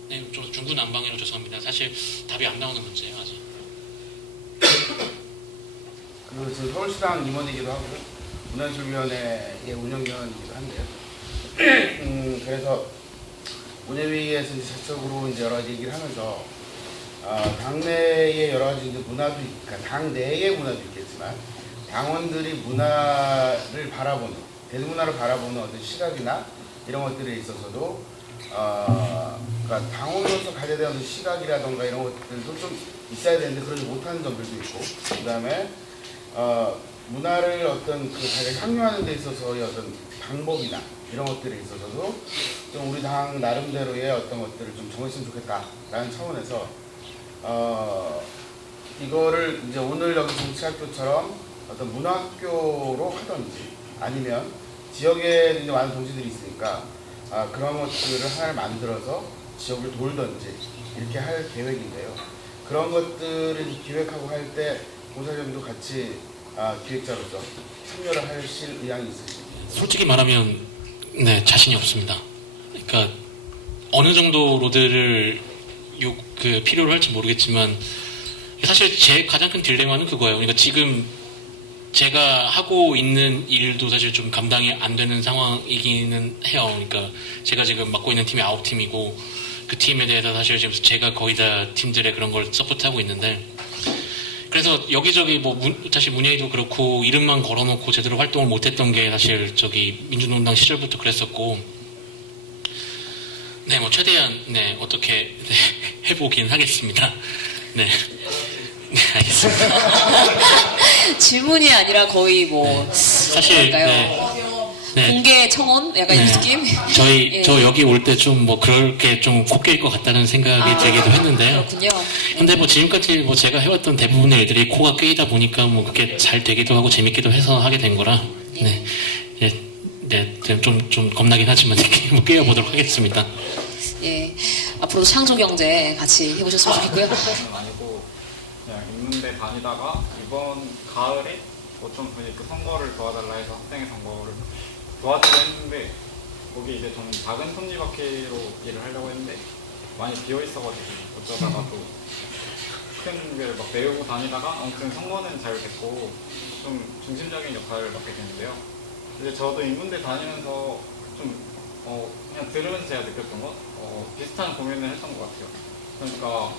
네, 좀 중구난방이라 죄송합니다. 사실 답이 안 나오는 문제예요 아직. 그리고 저 서울시당 임원이기도 하고요. 문화예술위원회의 운영위원이기도 한데요. 그래서 운영위에서 이제 자체적으로 이제 여러 가지 얘기를 하면서 당내의 여러 가지 이제 문화도 그러니까 당 내의 문화도 있겠지만 당원들이 문화를 바라보는 대중문화를 바라보는 어떤 시각이나 이런 것들에 있어서도 그러니까 당원으로서 가져야 되는 시각이라던가 이런 것들도 좀 있어야 되는데 그러지 못하는 점들도 있고 그다음에 문화를 어떤 그 자기가 향유하는 데 있어서의 어떤 방법이나 이런 것들에 있어서도 좀 우리 당 나름대로의 어떤 것들을 좀 정했으면 좋겠다라는 차원에서 이거를 이제 오늘 여기 정치학교처럼 어떤 문화학교로 하든지 아니면 지역에 이제 많은 동지들이 있으니까 그런 것들을 하나를 만들어서 지역을 돌든지 이렇게 할 계획인데요. 그런 것들을 기획하고 할 때 공사장도 같이 기획자로서 참여를 하실 의향이 있으십니까? 솔직히 말하면 네 자신이 없습니다. 그러니까 어느 정도 로드를 필요로 할지 모르겠지만 사실 제 가장 큰 딜레마는 그거예요. 그러니까 지금 제가 하고 있는 일도 사실 좀 감당이 안 되는 상황이기는 해요. 그러니까 제가 지금 맡고 있는 팀이 9팀이고 그 팀에 대해서 사실 지금 제가 거의 다 팀들의 그런 걸 서포트하고 있는데 그래서 여기저기 사실 문예위도 그렇고 이름만 걸어놓고 제대로 활동을 못했던 게 사실 민주노동당 시절부터 그랬었고 네 최대한 네 어떻게 해보긴 하겠습니다. 네 알겠습니다. 질문이 아니라 거의 사실 네. 공개 청원 약간 이 느낌. 저 여기 올 때 좀 그렇게 좀 코끼일 것 같다는 생각이 들기도 했는데요. 그렇군요. 근데 지금까지 제가 해왔던 대부분의 애들이 코가 깨이다 보니까 그게 잘 되기도 하고 재밌기도 해서 하게 된 거라 좀 겁나긴 하지만 깨워보도록 하겠습니다. 예, 앞으로도 창조 경제 같이 해보셨으면 좋겠고요. 그건 아니고 그냥 인문대 다니다가 이번 가을에 어떤 분이 그 선거를 도와달라 해서 학생의 선거를 도와주려 했는데 거기 이제 저는 작은 톱니바퀴로 일을 하려고 했는데 많이 비어 있어가지고 어쩌다가 또 학생들 막 내우고 다니다가 아무튼 선거는 잘 됐고 좀 중심적인 역할을 맡게 됐는데요. 이제 저도 인문대 다니면서 좀 그냥 들으면서 제가 느꼈던 건 비슷한 고민을 했던 것 같아요. 그러니까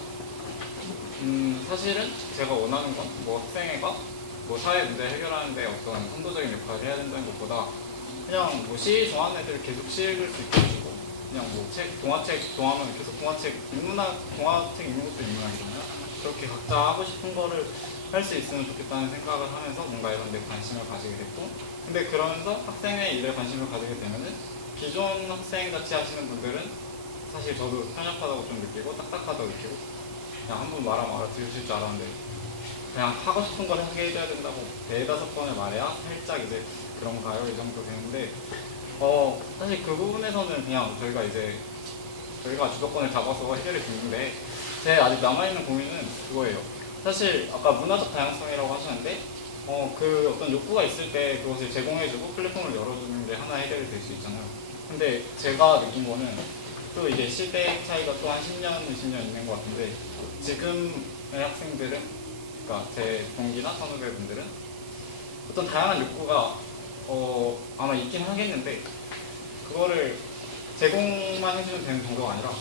사실은 제가 원하는 건 뭐 학생회가 뭐 사회 문제 해결하는데 어떤 선도적인 역할을 해야 된다는 것보다 그냥 뭐 시 좋아하는 애들 계속 시 읽을 수 있게 해주고 그냥 뭐 책, 동화책 좋아하면 계속 동화책, 동화책 읽는 것도 인문학이잖아요. 그렇게 각자 하고 싶은 거를 할 수 있으면 좋겠다는 생각을 하면서 뭔가 이런 데 관심을 가지게 됐고 근데 그러면서 학생회 일에 관심을 가지게 되면은 기존 학생같이 하시는 분들은 사실 저도 편협하다고 좀 느끼고 딱딱하다고 느끼고 그냥 한 번 말하면 알아들으실 줄 알았는데 그냥 하고 싶은 걸 하게 해줘야 된다고 4-5번을 말해야 살짝 이제 그런가요? 이 정도 되는데 사실 그 부분에서는 그냥 저희가 주도권을 잡아서 해결이 됐는데 제 아직 남아있는 고민은 그거예요. 사실 아까 문화적 다양성이라고 하셨는데 그 어떤 욕구가 있을 때 그것을 제공해주고 플랫폼을 열어주는 게 하나 해결이 될 수 있잖아요. 근데 제가 느낀 거는 또 이제 시대 차이가 또 한 10년, 20년 있는 것 같은데 지금의 학생들은 그러니까 제 동기나 선후배분들은 어떤 다양한 욕구가 아마 있긴 하겠는데 그거를 제공만 해주면 되는 정도가 아니라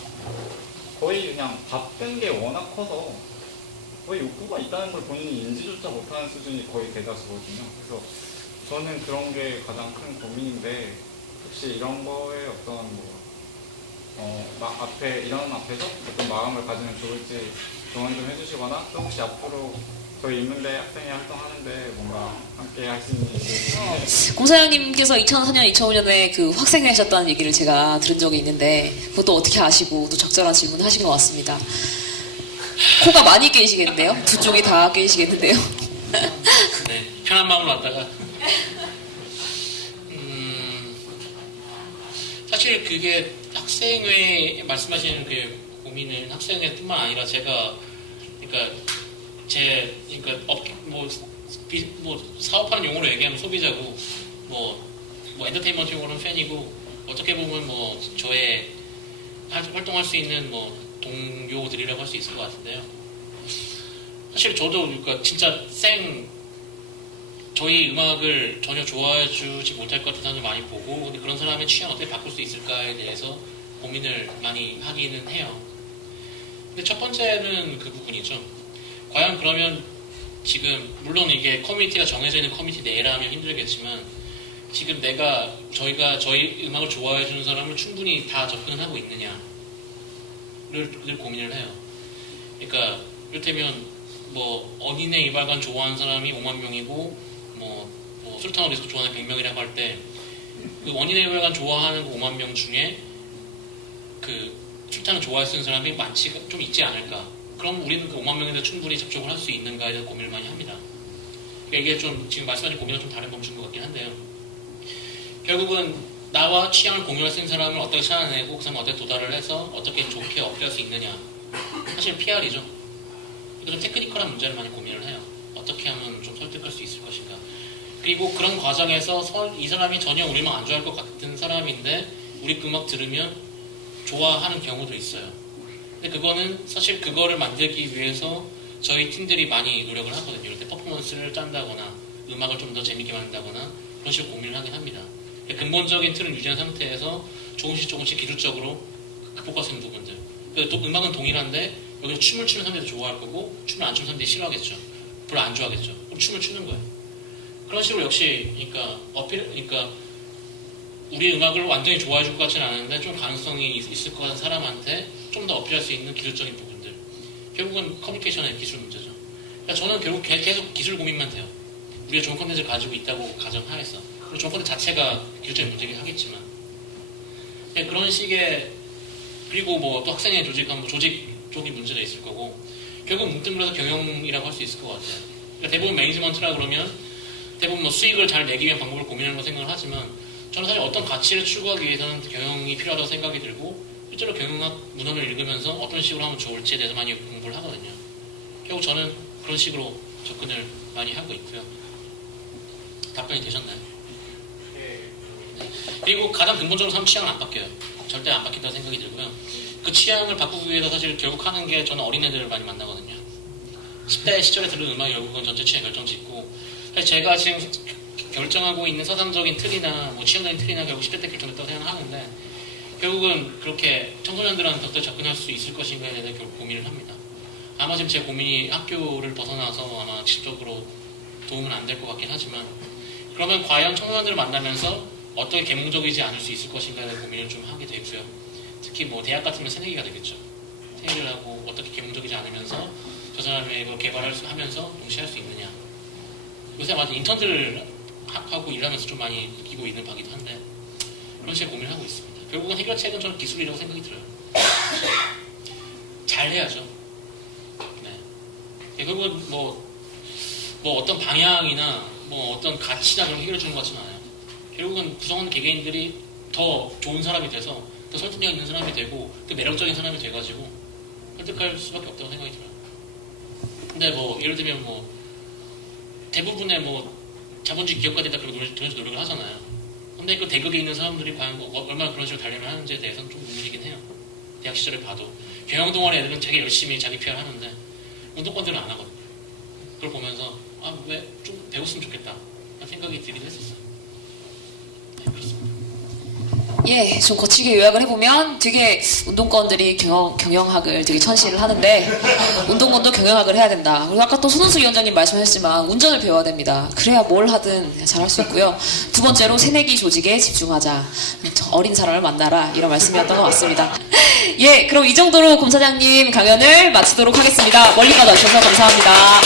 거의 그냥 바쁜 게 워낙 커서 거의 욕구가 있다는 걸 본인이 인지조차 못하는 수준이 거의 대다수거든요. 그래서 저는 그런 게 가장 큰 고민인데 혹시 이런 거에 어떤 이런 앞에서 어떤 마음을 가지면 좋을지 조언 좀 해주시거나 또 혹시 앞으로 저희 인문대 학생회 활동하는데 뭔가 함께 할 수 있는 일을 공사장님께서 2004년, 2005년에 그 학생회 하셨다는 얘기를 제가 들은 적이 있는데 그것도 어떻게 아시고 또 적절한 질문을 하신 것 같습니다. 코가 많이 깨지겠는데요? 두 쪽이 다 깨지겠는데요? 네, 편한 마음으로 왔다가 사실 그게 학생회 말씀하시는 그 고민은 학생회뿐만 아니라 제가 사업하는 용어로 얘기하면 소비자고 뭐 엔터테인먼트 용어로는 팬이고 어떻게 보면 뭐 저의 활동할 수 있는 뭐 동료들이라고 할 수 있을 것 같은데요. 사실 저도 그러니까 진짜 저희 음악을 전혀 좋아해 주지 못할 것 같은 사람들 많이 보고 근데 그런 사람의 취향 어떻게 바꿀 수 있을까에 대해서 고민을 많이 하기는 해요. 근데 첫 번째는 그 부분이죠. 과연 그러면 지금 물론 이게 커뮤니티가 정해져 있는 커뮤니티 내라면 힘들겠지만 지금 저희가 저희 음악을 좋아해 주는 사람을 충분히 다 접근을 하고 있느냐를 늘 고민을 해요. 그러니까 이를테면 뭐 어린애 이발관 좋아하는 사람이 5만 명이고 뭐 술탄호 디스코 좋아하는 100명이라고 할 때 그 원인의 이발관 좋아하는 그 5만 명 중에 그 술탄을 좋아해 쓰는 사람이 좀 있지 않을까. 그럼 우리는 그 5만 명인데 충분히 접촉을 할 수 있는가에 대해서 고민을 많이 합니다. 그러니까 이게 좀 지금 말씀하신 고민과 좀 다른 범주인 것 같긴 한데요. 결국은 나와 취향을 공유할 수 있는 사람을 어떻게 찾아내고 그 사람을 어떻게 도달을 해서 어떻게 좋게 어필할 수 있느냐. 사실 PR이죠. 이거 좀 테크니컬한 문제를 많이 고민을 해요. 어떻게 하면 좀 설득할 수 있을 것인가. 그리고 그런 과정에서 이 사람이 전혀 우리 음악 안 좋아할 것 같은 사람인데 우리 음악 들으면 좋아하는 경우도 있어요. 근데 그거는 사실 그거를 만들기 위해서 저희 팀들이 많이 노력을 하거든요. 이럴 때 퍼포먼스를 짠다거나 음악을 좀 더 재밌게 만든다거나 그런 식으로 고민을 하긴 합니다. 근본적인 틀을 유지한 상태에서 조금씩 기술적으로 극복할 수 있는 부분들. 또 음악은 동일한데 여기서 춤을 추는 사람들도 좋아할 거고 춤을 안 추는 사람들이 싫어하겠죠. 별로 안 좋아하겠죠. 그럼 춤을 추는 거예요. 그런 식으로 역시 그러니까 우리 음악을 완전히 좋아해 줄 것 같지는 않은데 좀 가능성이 있을 것 같은 사람한테 좀 더 어필할 수 있는 기술적인 부분들. 결국은 커뮤니케이션의 기술 문제죠. 그러니까 저는 결국 계속 기술 고민만 돼요. 우리가 좋은 컨텐츠를 가지고 있다고 가정하에서. 그리고 좋은 컨텐츠 자체가 기술적인 문제긴 하겠지만. 그런 식의 그리고 뭐 또 학생회 조직하면 뭐 조직적인 문제도 있을 거고 결국 뭉뚱그려서 경영이라고 할 수 있을 것 같아요. 그러니까 대부분 매니지먼트라 그러면 대부분 뭐 수익을 잘 내기 위한 방법을 고민하는 거 생각을 하지만 저는 사실 어떤 가치를 추구하기 위해서는 경영이 필요하다고 생각이 들고 실제로 경영학 문헌을 읽으면서 어떤 식으로 하면 좋을지에 대해서 많이 공부를 하거든요. 결국 저는 그런 식으로 접근을 많이 하고 있고요. 답변이 되셨나요? 네. 그리고 가장 근본적으로 사람 취향은 안 바뀌어요. 절대 안 바뀐다고 생각이 들고요. 그 취향을 바꾸기 위해서 사실 결국 하는 게 저는 어린애들을 많이 만나거든요. 10대 시절에 들은 음악이 결국은 전체 취향 결정짓고 사실 제가 지금 결정하고 있는 서상적인 틀이나 뭐 취향적인 틀이나 결국 10대 때 결정됐다고 생각하는데 결국은 그렇게 청소년들한테 어떻게 접근할 수 있을 것인가에 대해 결국 고민을 합니다. 아마 지금 제 고민이 학교를 벗어나서 아마 직접적으로 도움은 안 될 것 같긴 하지만 그러면 과연 청소년들을 만나면서 어떻게 계몽적이지 않을 수 있을 것인가에 대한 고민을 좀 하게 되고요. 특히 뭐 대학 같으면 새내기가 되겠죠. 새내기를 하고 어떻게 계몽적이지 않으면서 저 사람의 이걸 개발하면서 동시에 할 수 있느냐. 요새 아마 인턴들을 하고 일하면서 좀 많이 느끼고 있는 바기도 한데 그런 식의 고민을 하고 있습니다. 결국은 해결책은 저는 기술이라고 생각이 들어요. 잘 해야죠. 네. 결국은 뭐 어떤 방향이나 뭐 어떤 가치나 그런 걸 해결해 주는 것 같지는 않아요. 결국은 구성원 개개인들이 더 좋은 사람이 돼서 더 설득력 있는 사람이 되고 더 매력적인 사람이 돼가지고 설득할 수밖에 없다고 생각이 들어요. 근데 뭐 예를 들면 뭐 대부분의 뭐 자본주의 기업가들이 다 그런 식으로 노력을 하잖아요. 근데 그 대국에 있는 사람들이 과연 얼마나 그런 식으로 단련을 하는지에 대해서는 좀 의문이긴 해요. 대학 시절에 봐도 경영동아리 애들은 되게 열심히 자기 PR 하는데 운동권들은 안 하거든요. 그걸 보면서 아 왜 좀 배웠으면 좋겠다 라는 생각이 들긴 했었어요. 네, 그렇습니다. 예, 좀 거치게 요약을 해보면 되게 운동권들이 경영학을 되게 천시를 하는데 운동권도 경영학을 해야 된다. 그리고 아까 또 손은수 위원장님 말씀하셨지만 운전을 배워야 됩니다. 그래야 뭘 하든 잘할 수 있고요. 두 번째로 새내기 조직에 집중하자. 어린 사람을 만나라. 이런 말씀이었던 것 같습니다. 예, 그럼 이 정도로 곰 사장님 강연을 마치도록 하겠습니다. 멀리 가다 주셔서 감사합니다.